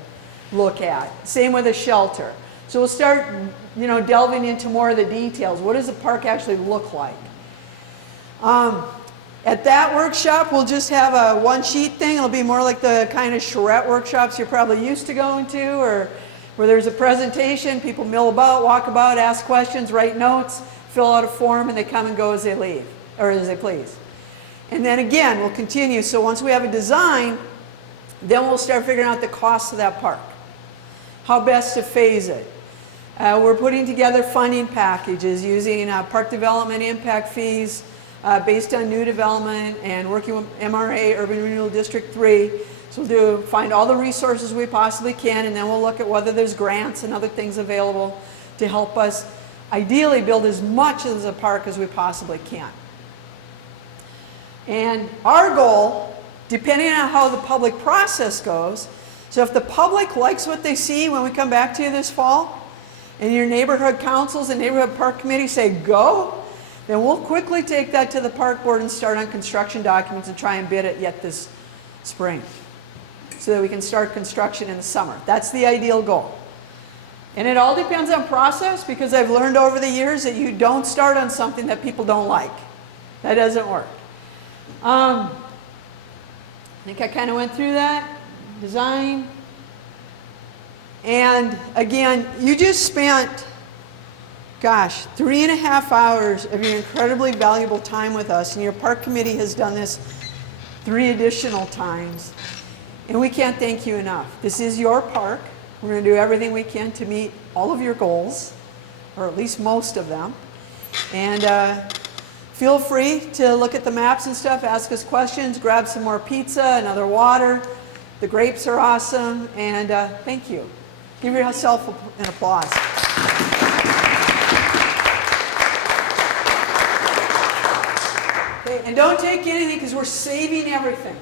look at. Same with a shelter. So we'll start, delving into more of the details. What does the park actually look like? At that workshop, we'll just have a one-sheet thing. It'll be more like the kind of charrette workshops you're probably used to going to, or where there's a presentation, people mill about, walk about, ask questions, write notes, fill out a form, and they come and go as they leave, or as they please. And then again, we'll continue. So once we have a design, then we'll start figuring out the cost of that park, how best to phase it. We're putting together funding packages using park development impact fees based on new development, and working with MRA, Urban Renewal District 3. So we'll find all the resources we possibly can, and then we'll look at whether there's grants and other things available to help us ideally build as much of the park as we possibly can. And our goal, depending on how the public process goes, so if the public likes what they see when we come back to you this fall, and your neighborhood councils and neighborhood park committee say go, then we'll quickly take that to the park board and start on construction documents and try and bid it yet this spring, so that we can start construction in the summer. That's the ideal goal. And it all depends on process, because I've learned over the years that you don't start on something that people don't like. That doesn't work. I think I kind of went through that. Design. And again, you just spent, gosh, 3.5 hours of your incredibly valuable time with us, and your park committee has done this 3 additional times. And we can't thank you enough. This is your park. We're going to do everything we can to meet all of your goals, or at least most of them. And feel free to look at the maps and stuff, ask us questions, grab some more pizza, another water. The grapes are awesome, and thank you. Give yourself an applause. Okay, and don't take anything because we're saving everything.